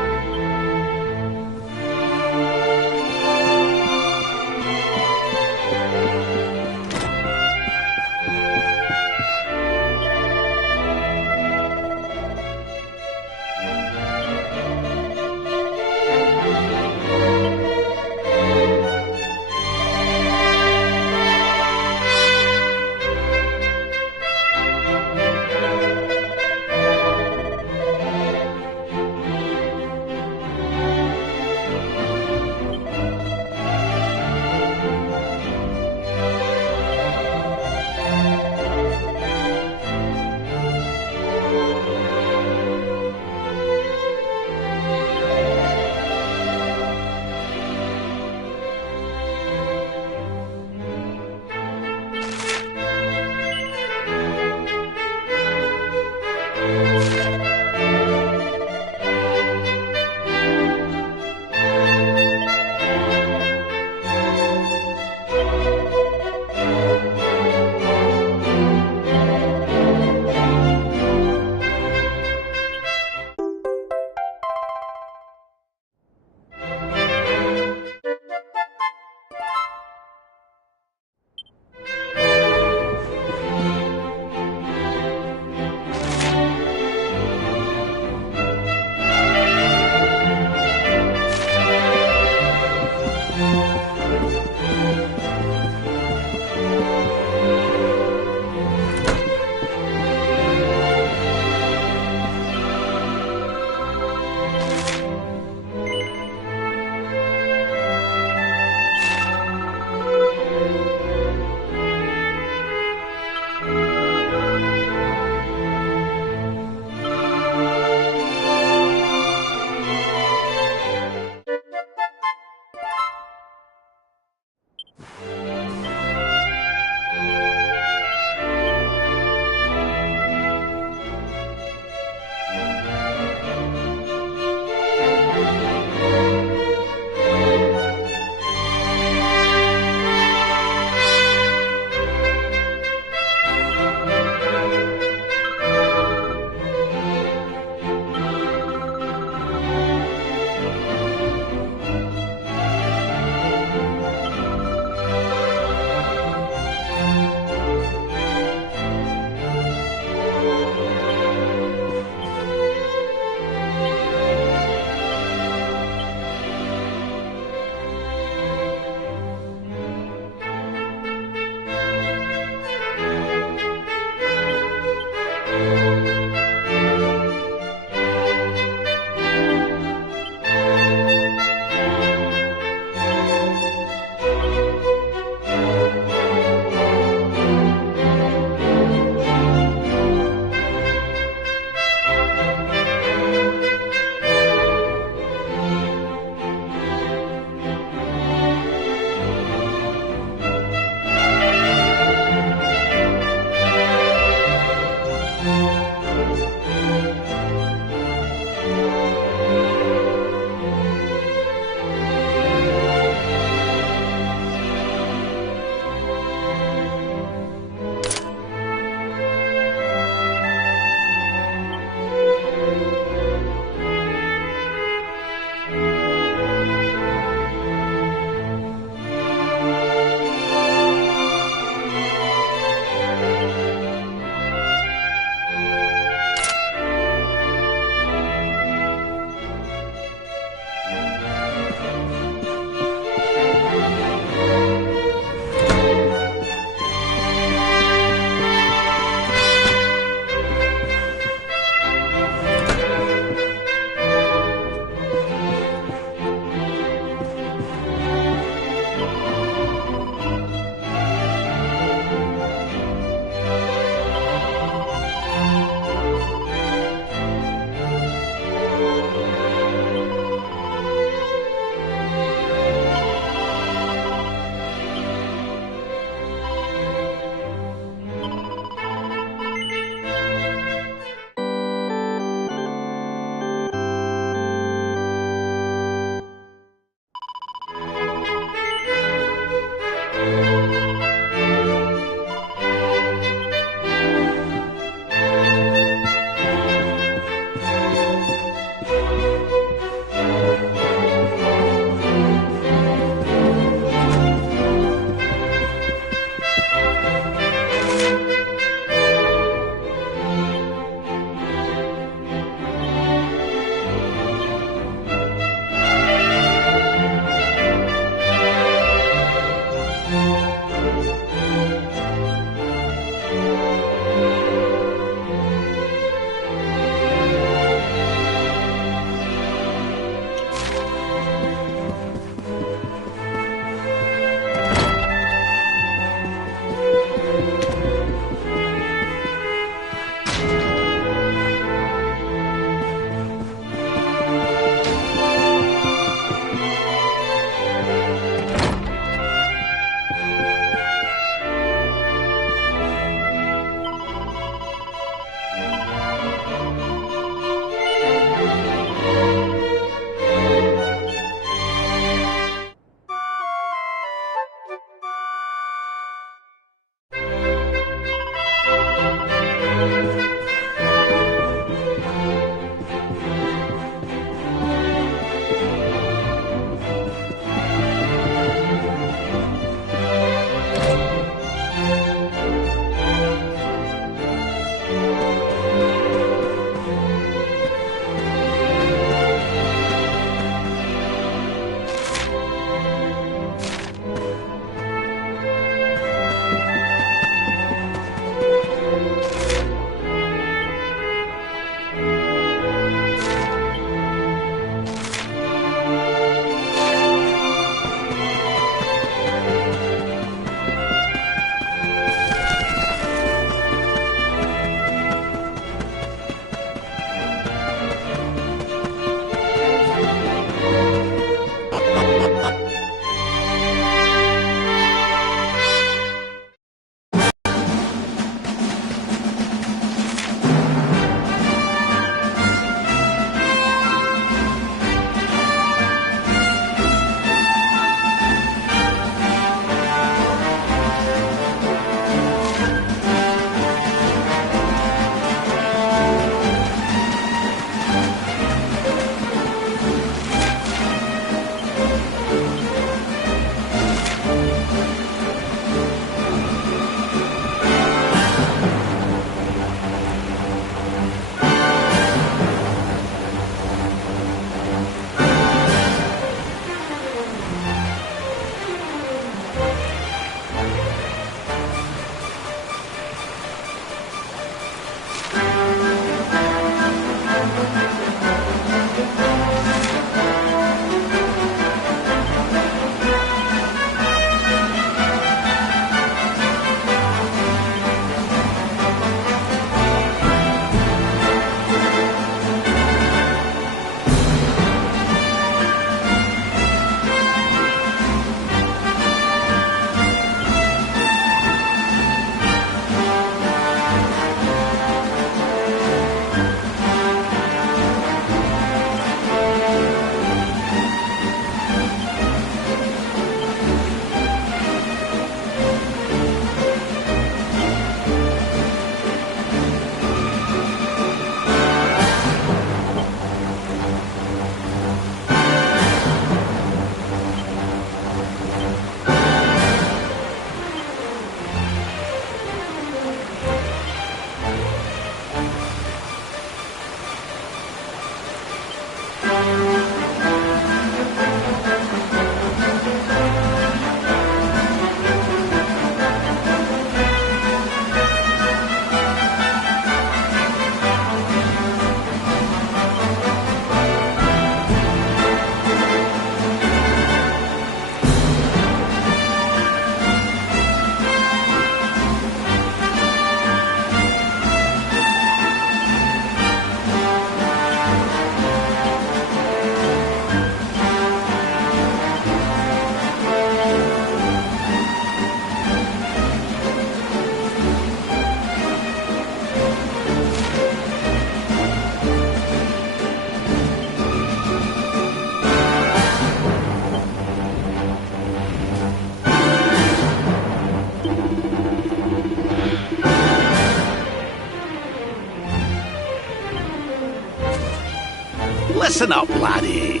Listen up, laddie.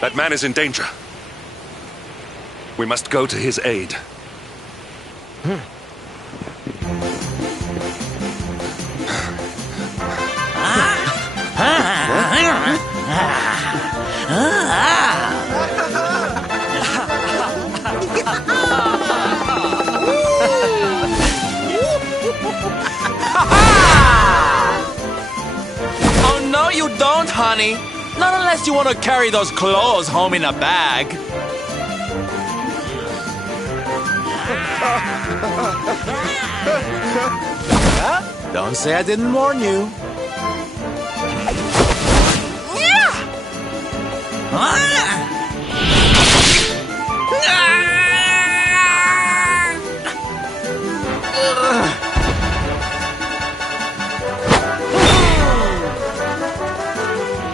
That man is in danger. We must go to his aid. Oh, no, you don't, honey. Not unless you want to carry those clothes home in a bag. Don't say I didn't warn you.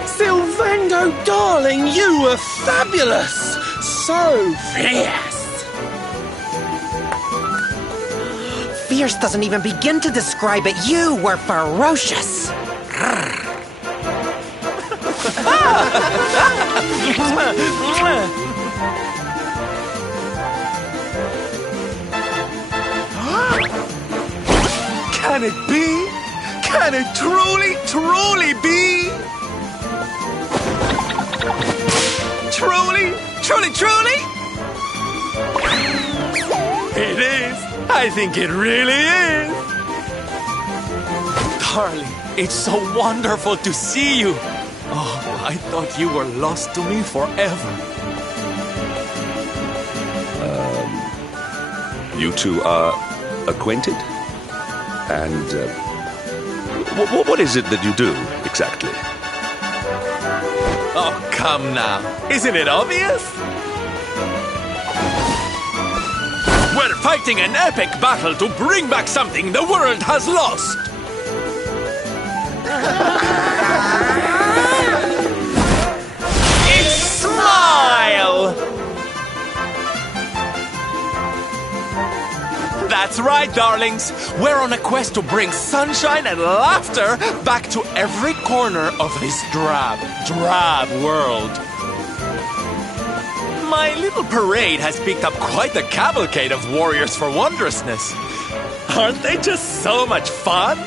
Sylvando, darling, you were fabulous! So fierce! Fierce doesn't even begin to describe it. You were ferocious! Can it be? Can it truly, truly be? Truly, truly, truly? It is. I think it really is. Darling, it's so wonderful to see you. Oh, I thought you were lost to me forever. You two are acquainted? And what is it that you do, exactly? Oh, come now. Isn't it obvious? We're fighting an epic battle to bring back something the world has lost. It's Smile! That's right, darlings. We're on a quest to bring sunshine and laughter back to every corner of this drab world. My little parade has picked up quite the cavalcade of warriors for wondrousness. Aren't they just so much fun?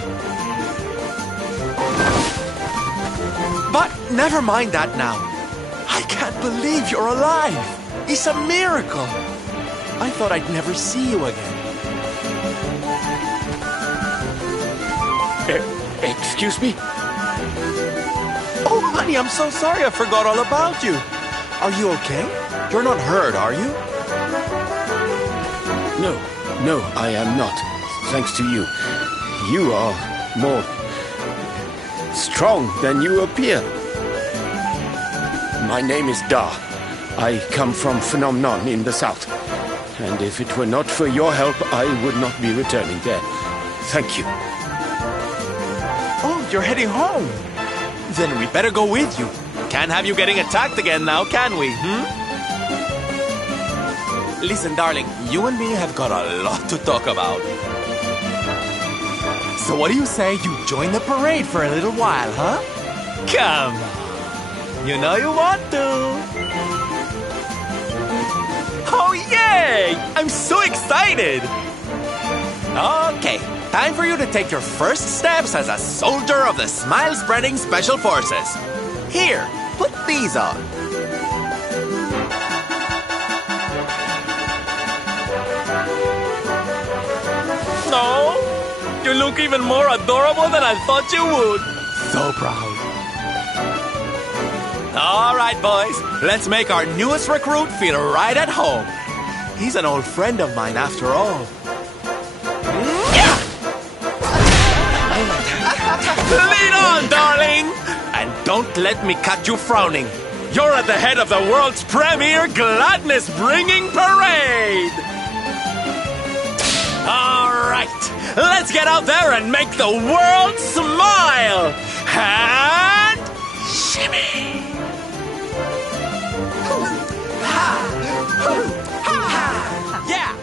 But never mind that now. I can't believe you're alive. It's a miracle. I thought I'd never see you again. Excuse me? Oh, honey, I'm so sorry. I forgot all about you. Are you okay? You're not hurt, are you? No, I am not. Thanks to you. You are more strong than you appear. My name is Da. I come from Phenomenon in the south. And if it were not for your help, I would not be returning there. Thank you. Oh, you're heading home. Then we better go with you. Can't have you getting attacked again now, can we? Listen, darling, you and me have got a lot to talk about. So what do you say you join the parade for a little while, huh? Come on. You know you want to. Oh, yay! I'm so excited! Okay, time for you to take your first steps as a soldier of the Smile-Spreading Special Forces. Here, put these on. No, you look even more adorable than I thought you would. So proud. All right, boys, let's make our newest recruit feel right at home. He's an old friend of mine after all. Lead on, darling! And don't let me catch you frowning. You're at the head of the world's premier gladness-bringing parade! All right, let's get out there and make the world smile! And shimmy! Yeah!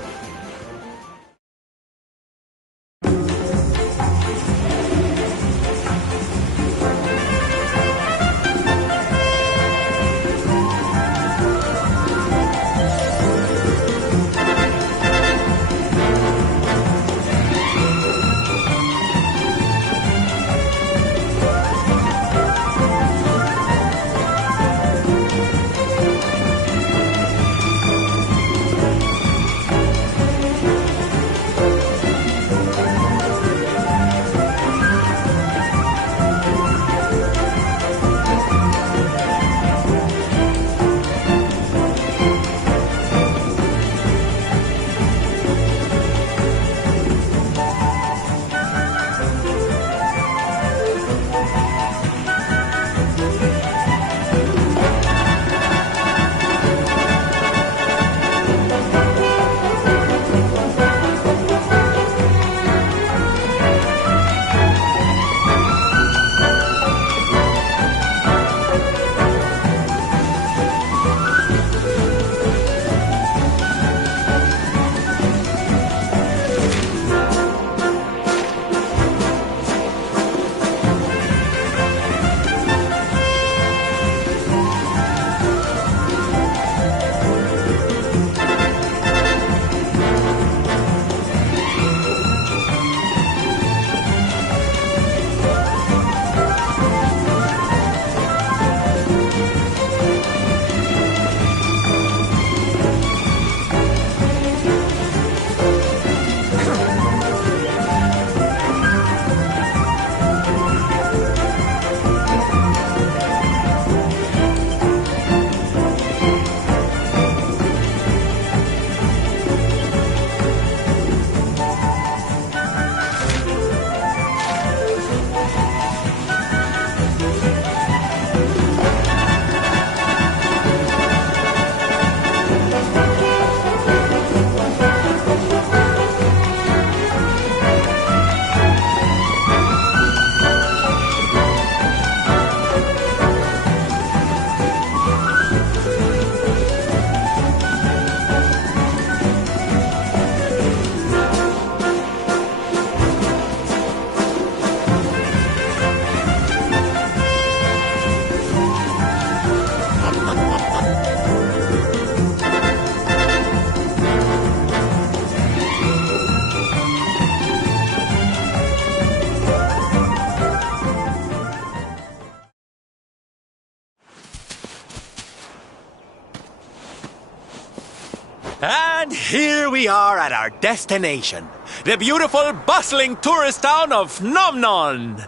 And here we are at our destination, the beautiful, bustling tourist town of Nomnon.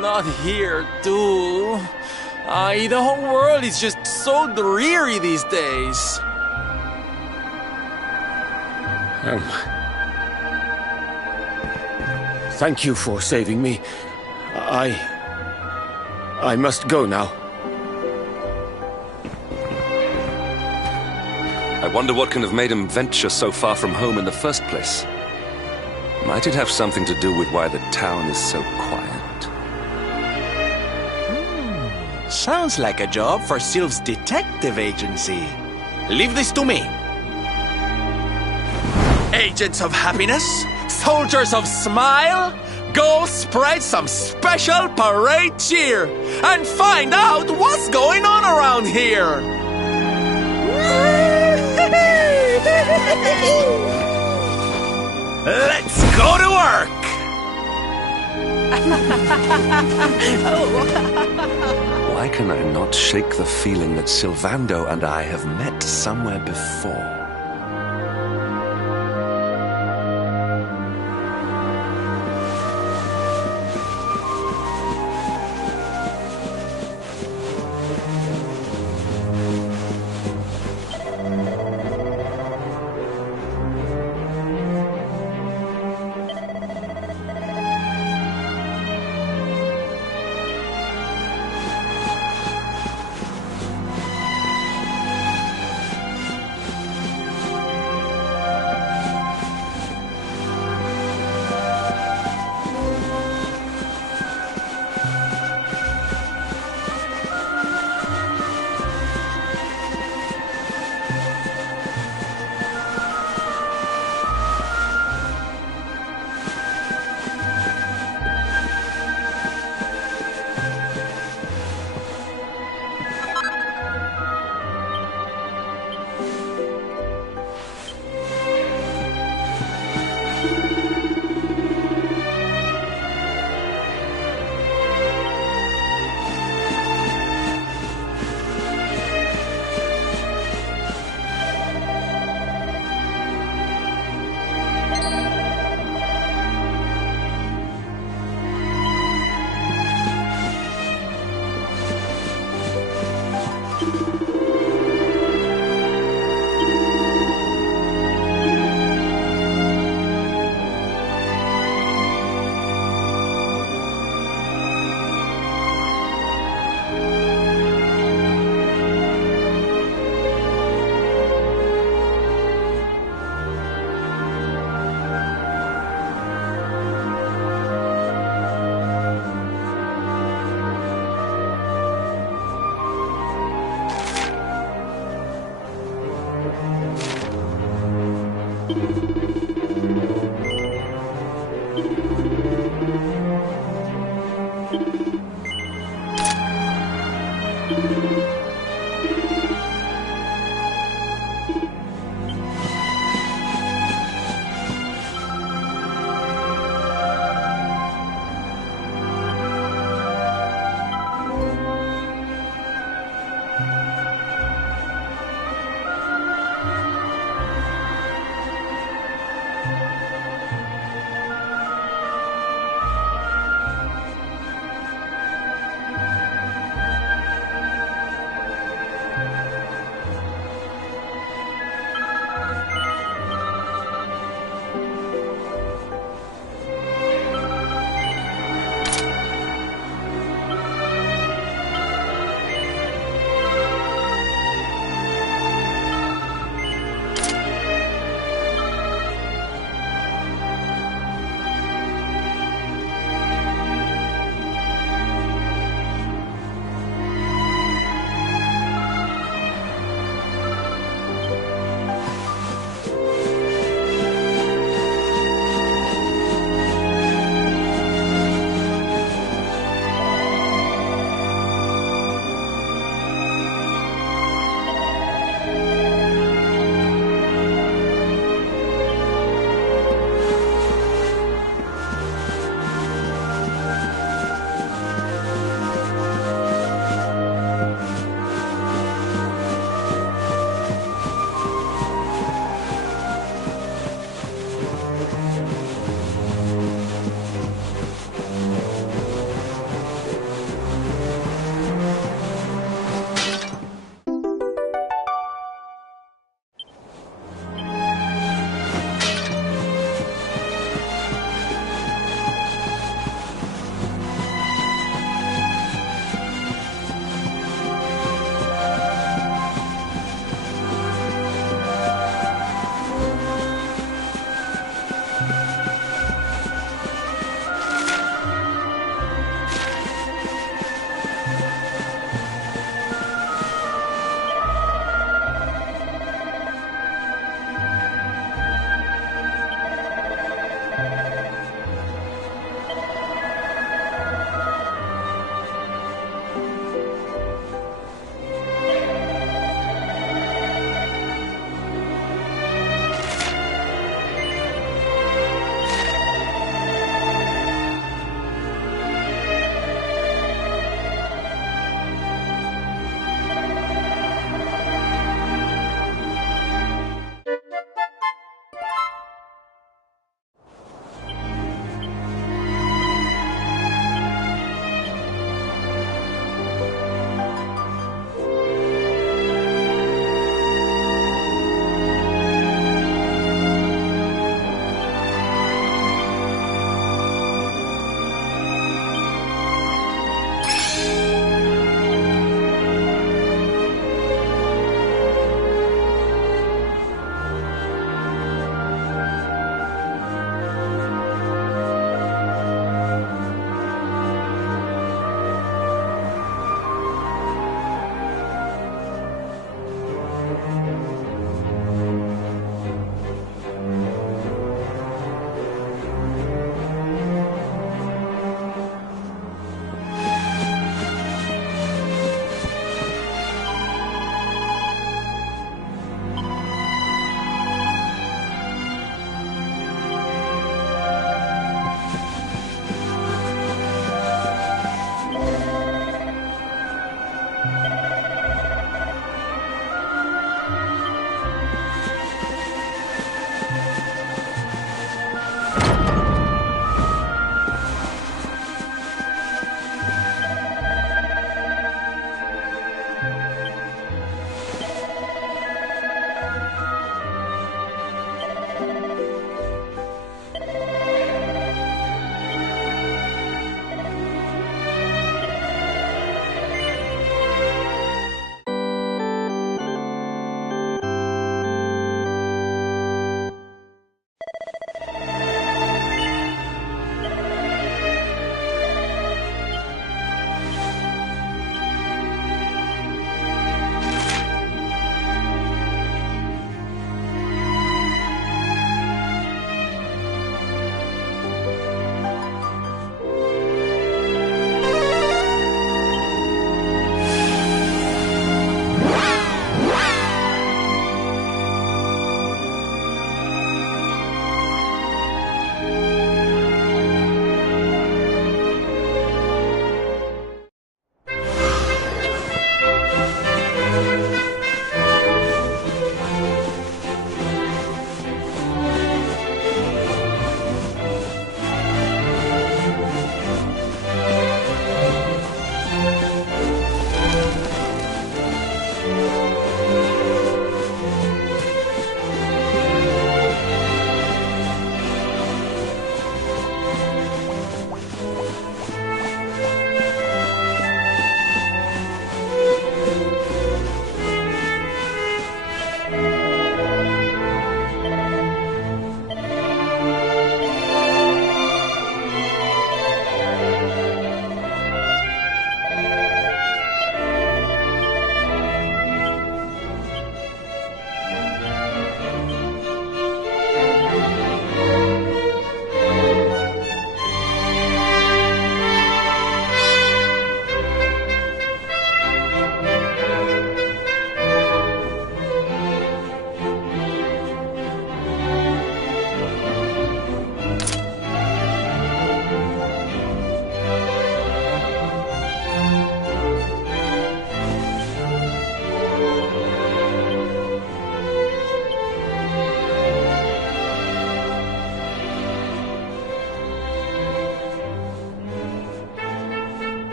Not here, too. The whole world is just so dreary these days. Thank you for saving me. I must go now. I wonder what can have made him venture so far from home in the first place. Might it have something to do with why the town is so quiet? Sounds like a job for Sylph's detective agency. Leave this to me. Agents of happiness, soldiers of smile, go spread some special parade cheer and find out what's going on around here. Let's go to work. Why can I not shake the feeling that Sylvando and I have met somewhere before?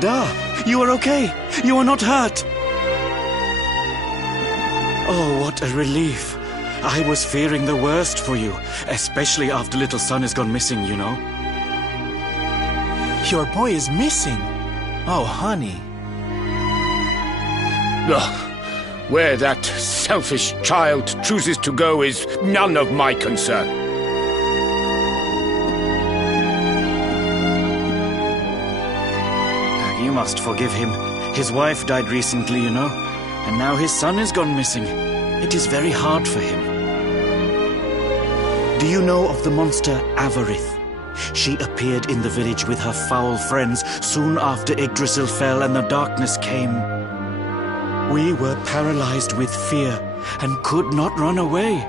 Da, you are okay. You are not hurt. Oh, what a relief. I was fearing the worst for you, especially after little son has gone missing, you know. Your boy is missing. Oh, honey. Ugh. Where that selfish child chooses to go is none of my concern. You must forgive him. His wife died recently, you know, and now his son has gone missing. It is very hard for him. Do you know of the monster Avarith? She appeared in the village with her foul friends soon after Yggdrasil fell and the darkness came. We were paralyzed with fear and could not run away.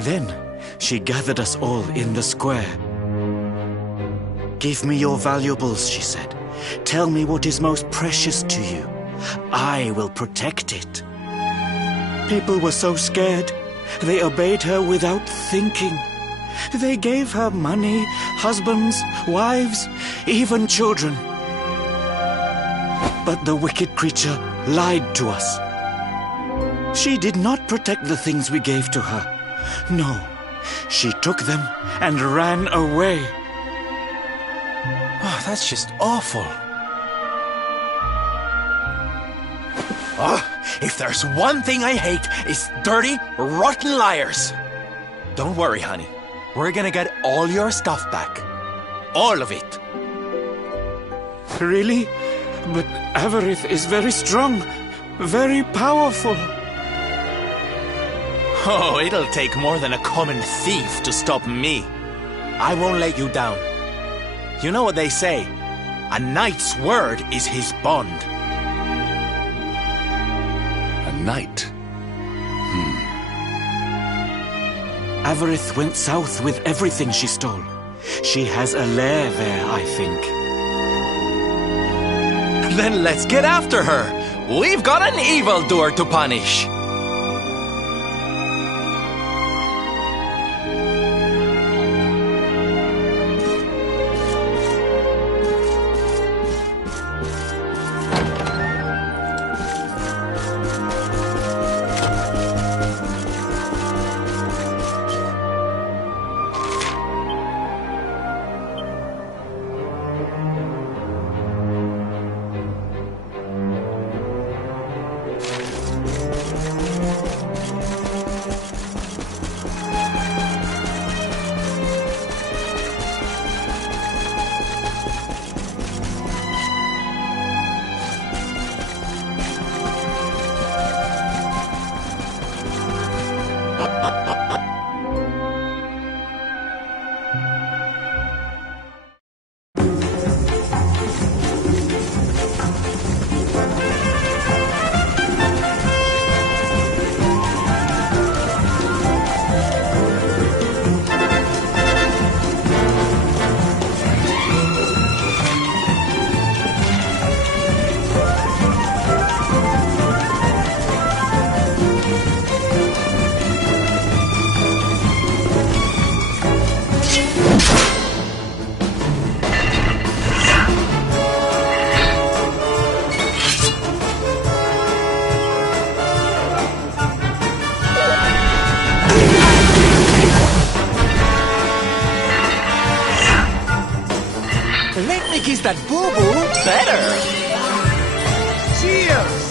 Then she gathered us all in the square. "Give me your valuables," she said. "Tell me what is most precious to you. I will protect it." People were so scared. They obeyed her without thinking. They gave her money, husbands, wives, even children. But the wicked creature lied to us. She did not protect the things we gave to her. No, she took them and ran away. Oh, that's just awful. Oh, if there's one thing I hate, it's dirty, rotten liars. Don't worry, honey. We're gonna get all your stuff back. All of it. Really? But Avarith is very strong, very powerful. Oh, it'll take more than a common thief to stop me. I won't let you down. You know what they say? A knight's word is his bond. A knight? Avarith went south with everything she stole. She has a lair there, I think. Then let's get after her. We've got an evildoer to punish. Let me kiss that boo-boo better. Cheers!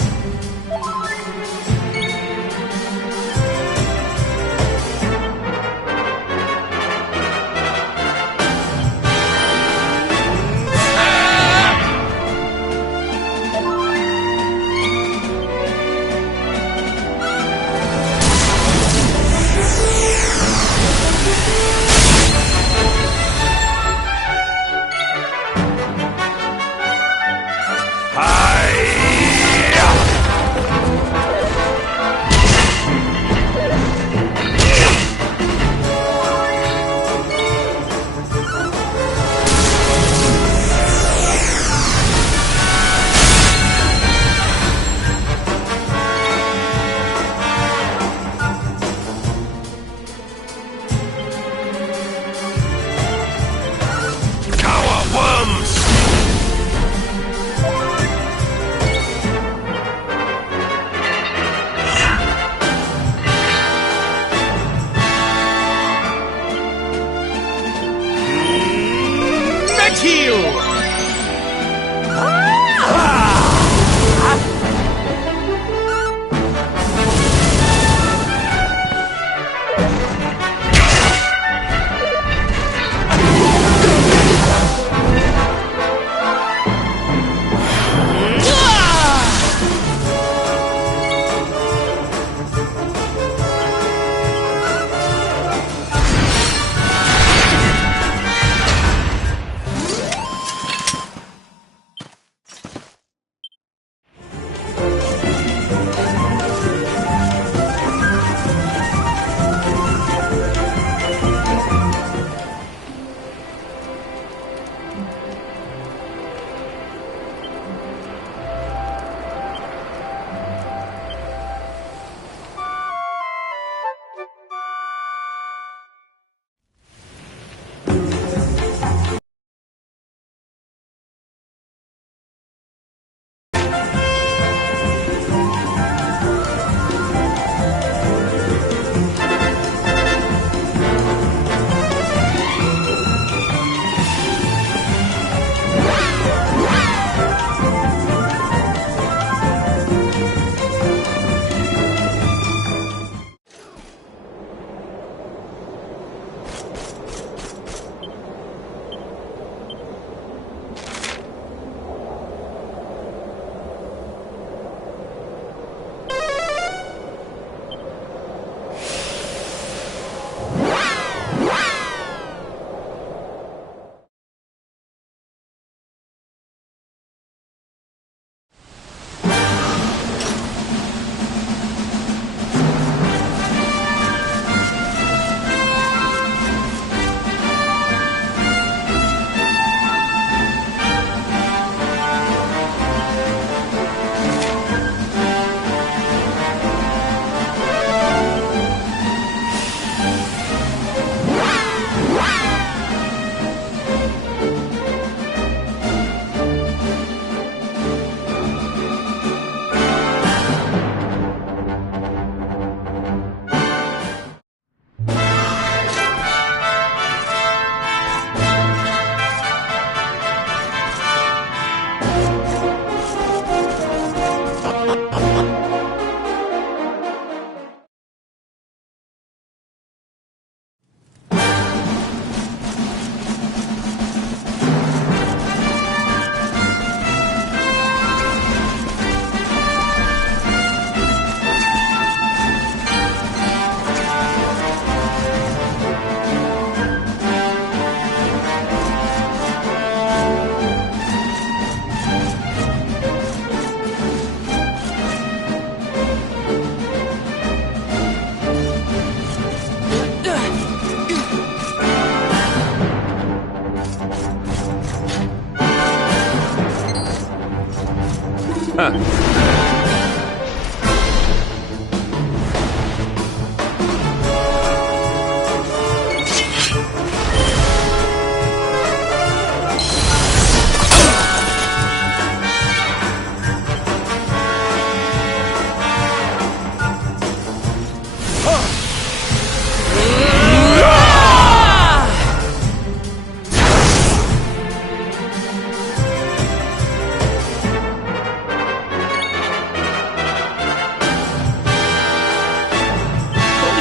Pull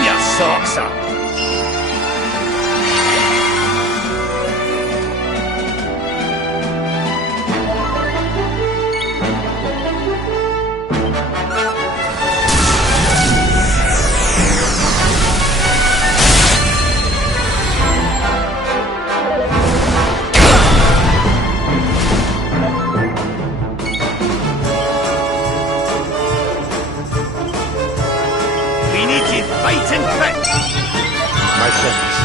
your socks up. We need you fighting fit. My friends,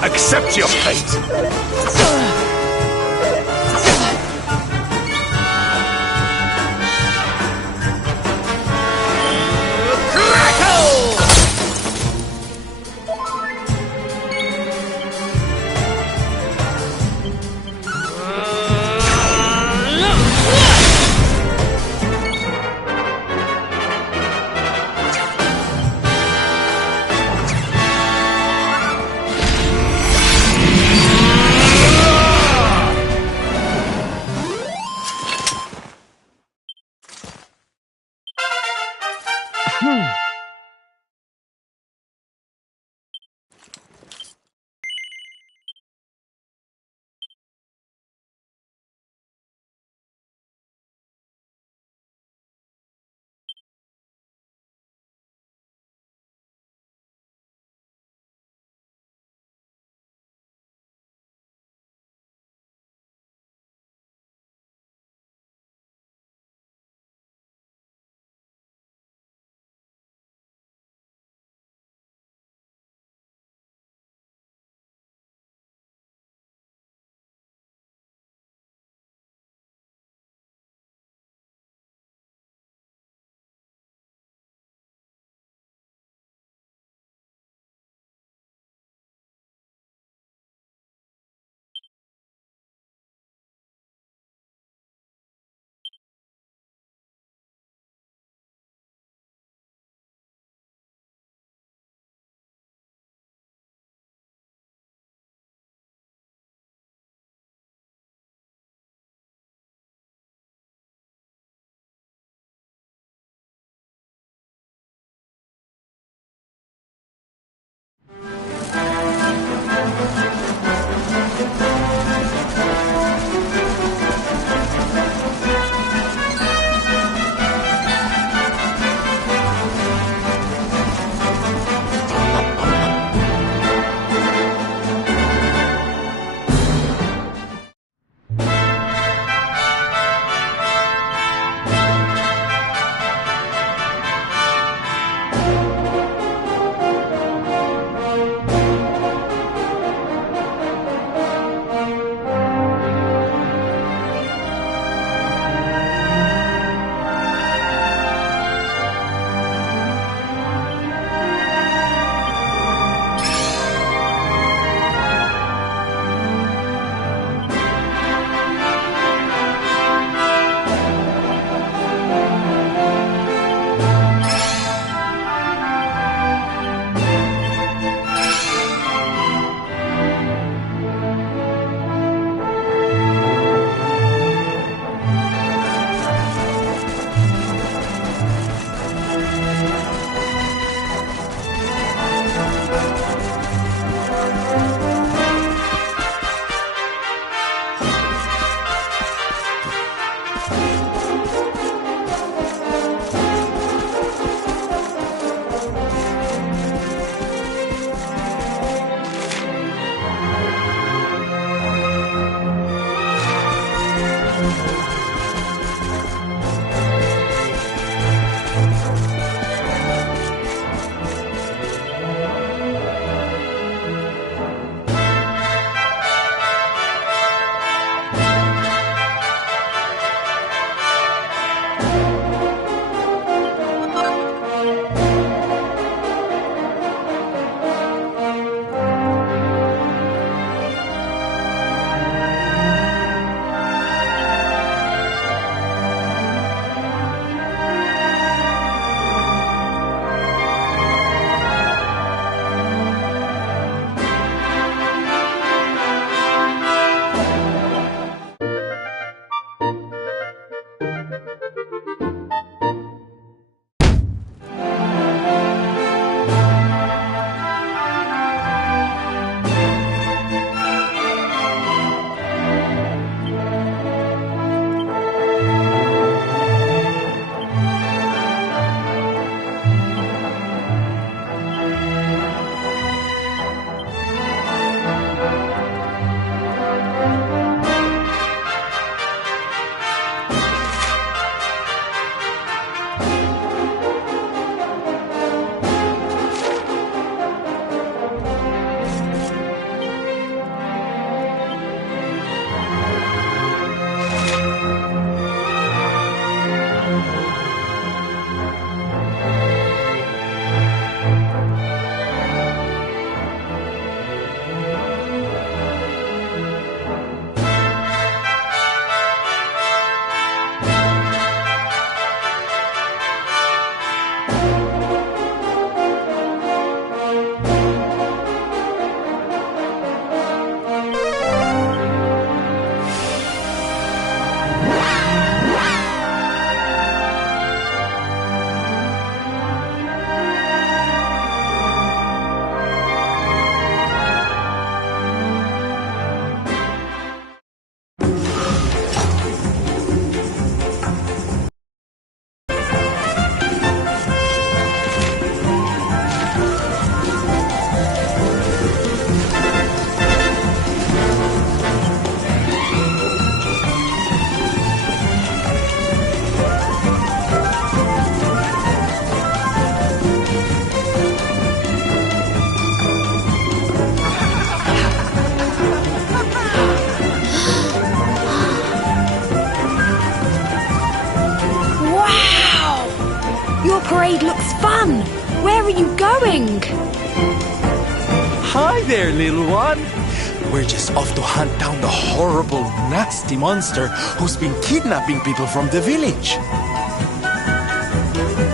Accept your fate. run! Where are you going? Hi there, little one. We're just off to hunt down the horrible, nasty monster who's been kidnapping people from the village.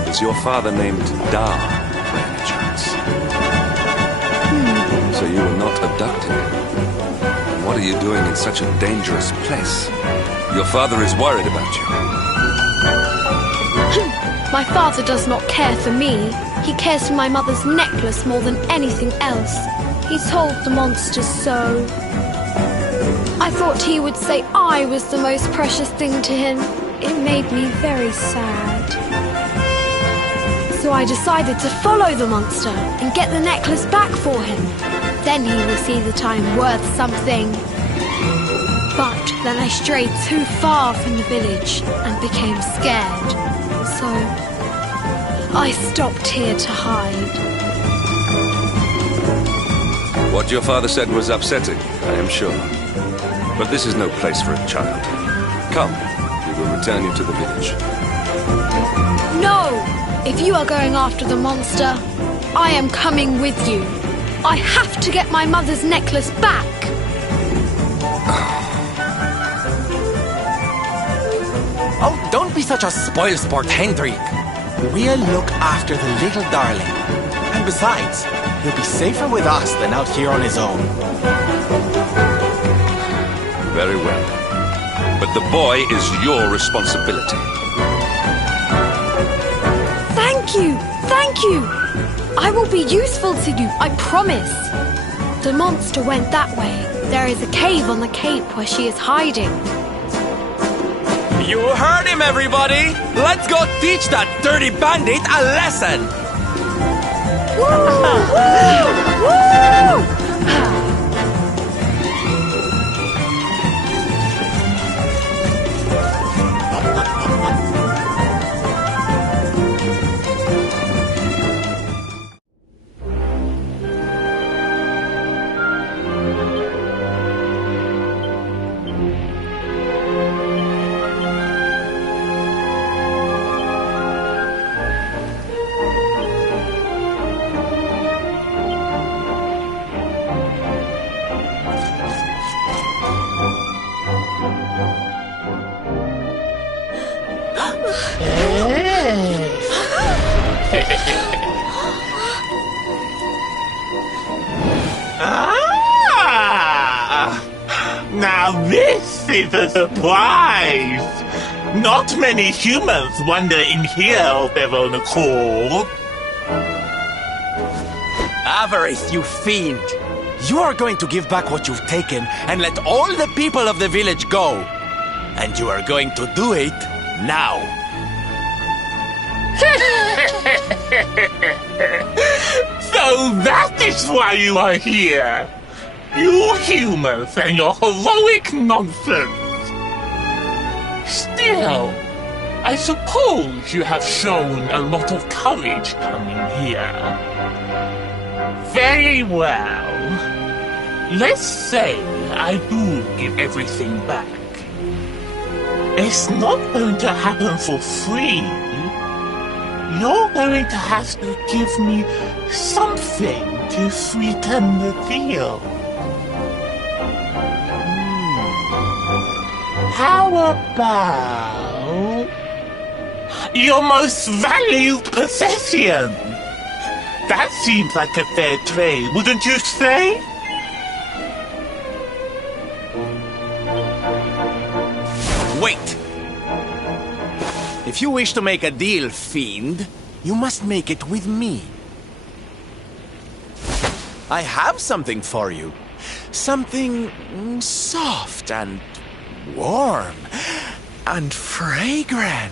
Is your father named Dar, by any chance? So you were not abducted? And what are you doing in such a dangerous place? Your father is worried about you. My father does not care for me. He cares for my mother's necklace more than anything else. He told the monsters so. I thought he would say I was the most precious thing to him. It made me very sad. So I decided to follow the monster and get the necklace back for him. Then he will see that I'm worth something. But then I strayed too far from the village and became scared. So I stopped here to hide. What your father said was upsetting, I am sure. But this is no place for a child. Come, we will return you to the village. No! If you are going after the monster, I am coming with you. I have to get my mother's necklace back. Oh, don't be such a spoilsport, Hendrik. We'll look after the little darling. And besides, he'll be safer with us than out here on his own. Very well. But the boy is your responsibility. Thank you! Thank you! I will be useful to you, I promise. The monster went that way. There is a cave on the cape where she is hiding. You heard him, everybody! Let's go teach that dirty bandit a lesson! Woo! Now this is a surprise! Not many humans wander in here of their own accord. Avarith, you fiend! You are going to give back what you've taken and let all the people of the village go. And you are going to do it now. So that is why you are here! You humans and your heroic nonsense! Still, I suppose you have shown a lot of courage coming here. Very well. Let's say I do give everything back. It's not going to happen for free. You're going to have to give me something to sweeten the deal. How about your most valued possession? That seems like a fair trade, wouldn't you say? Wait! If you wish to make a deal, fiend, you must make it with me. I have something for you. Something soft and warm and fragrant.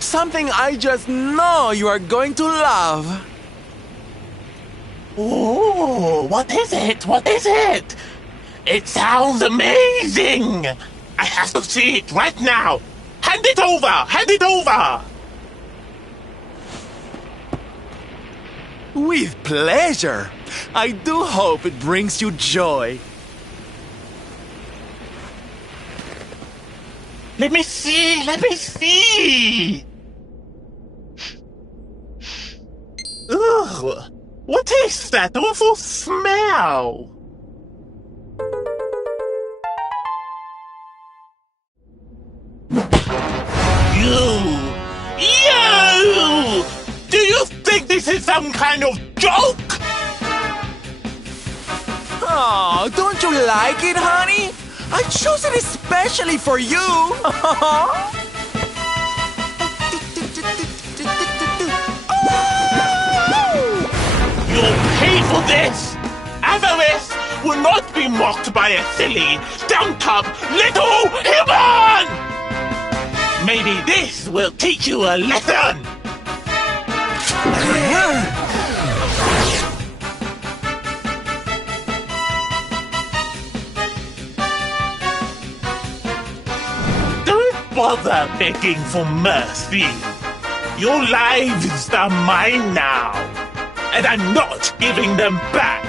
Something I just know you are going to love. Oh, what is it? What is it? It sounds amazing! I have to see it right now! Hand it over! Hand it over! With pleasure. I do hope it brings you joy. Let me see! Let me see! Ugh! What is that awful smell? You! Do you think this is some kind of joke? Oh, don't you like it, honey? I chose it especially for you. You'll pay for this! Avarice will not be mocked by a silly, stumped-up little human! Maybe this will teach you a lesson! Don't bother begging for mercy. Your lives are mine now, and I'm not giving them back.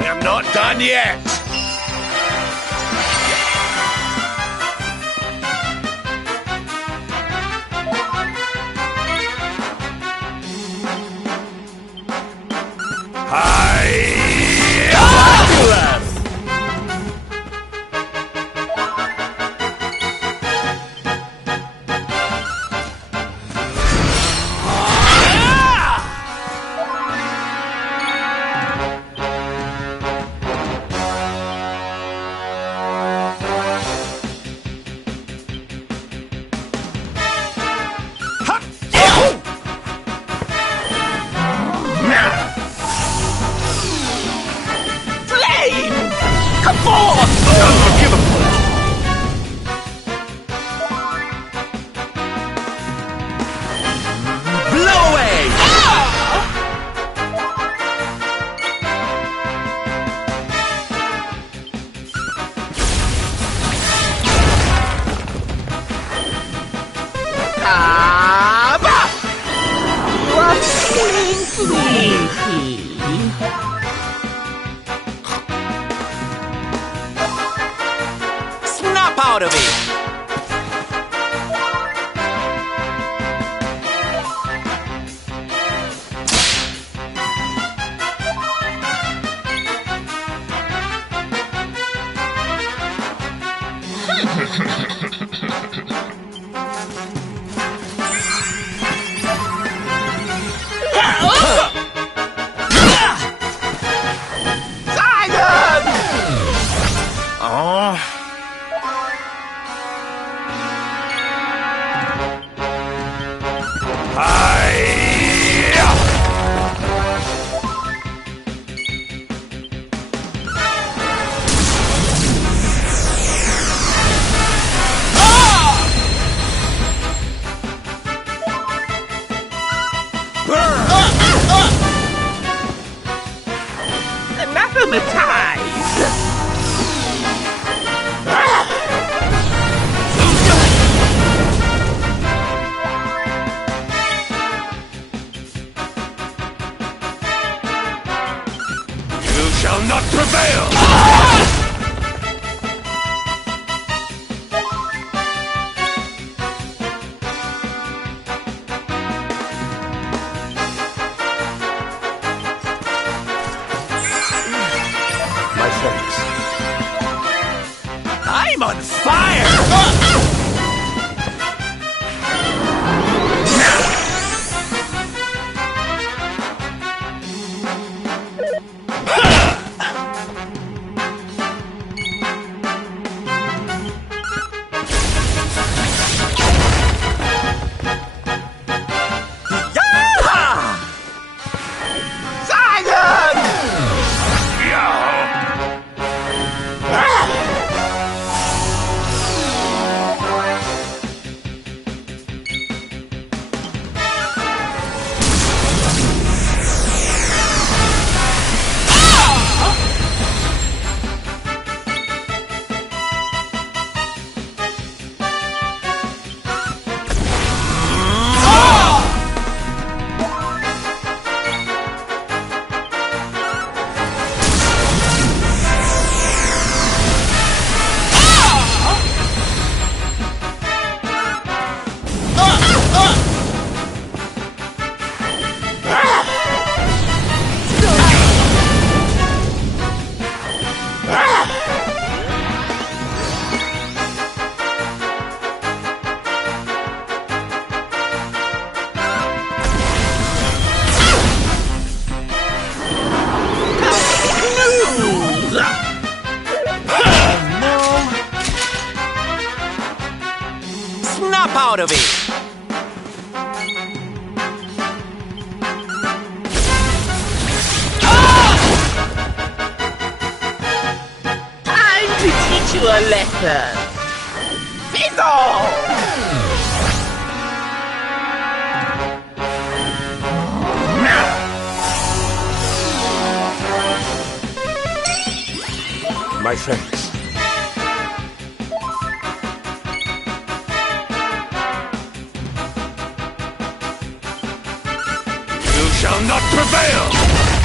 We're not done yet! Snap out of it! Snap out of it! Time to teach you a lesson. Fizzle! My friends. You shall not prevail!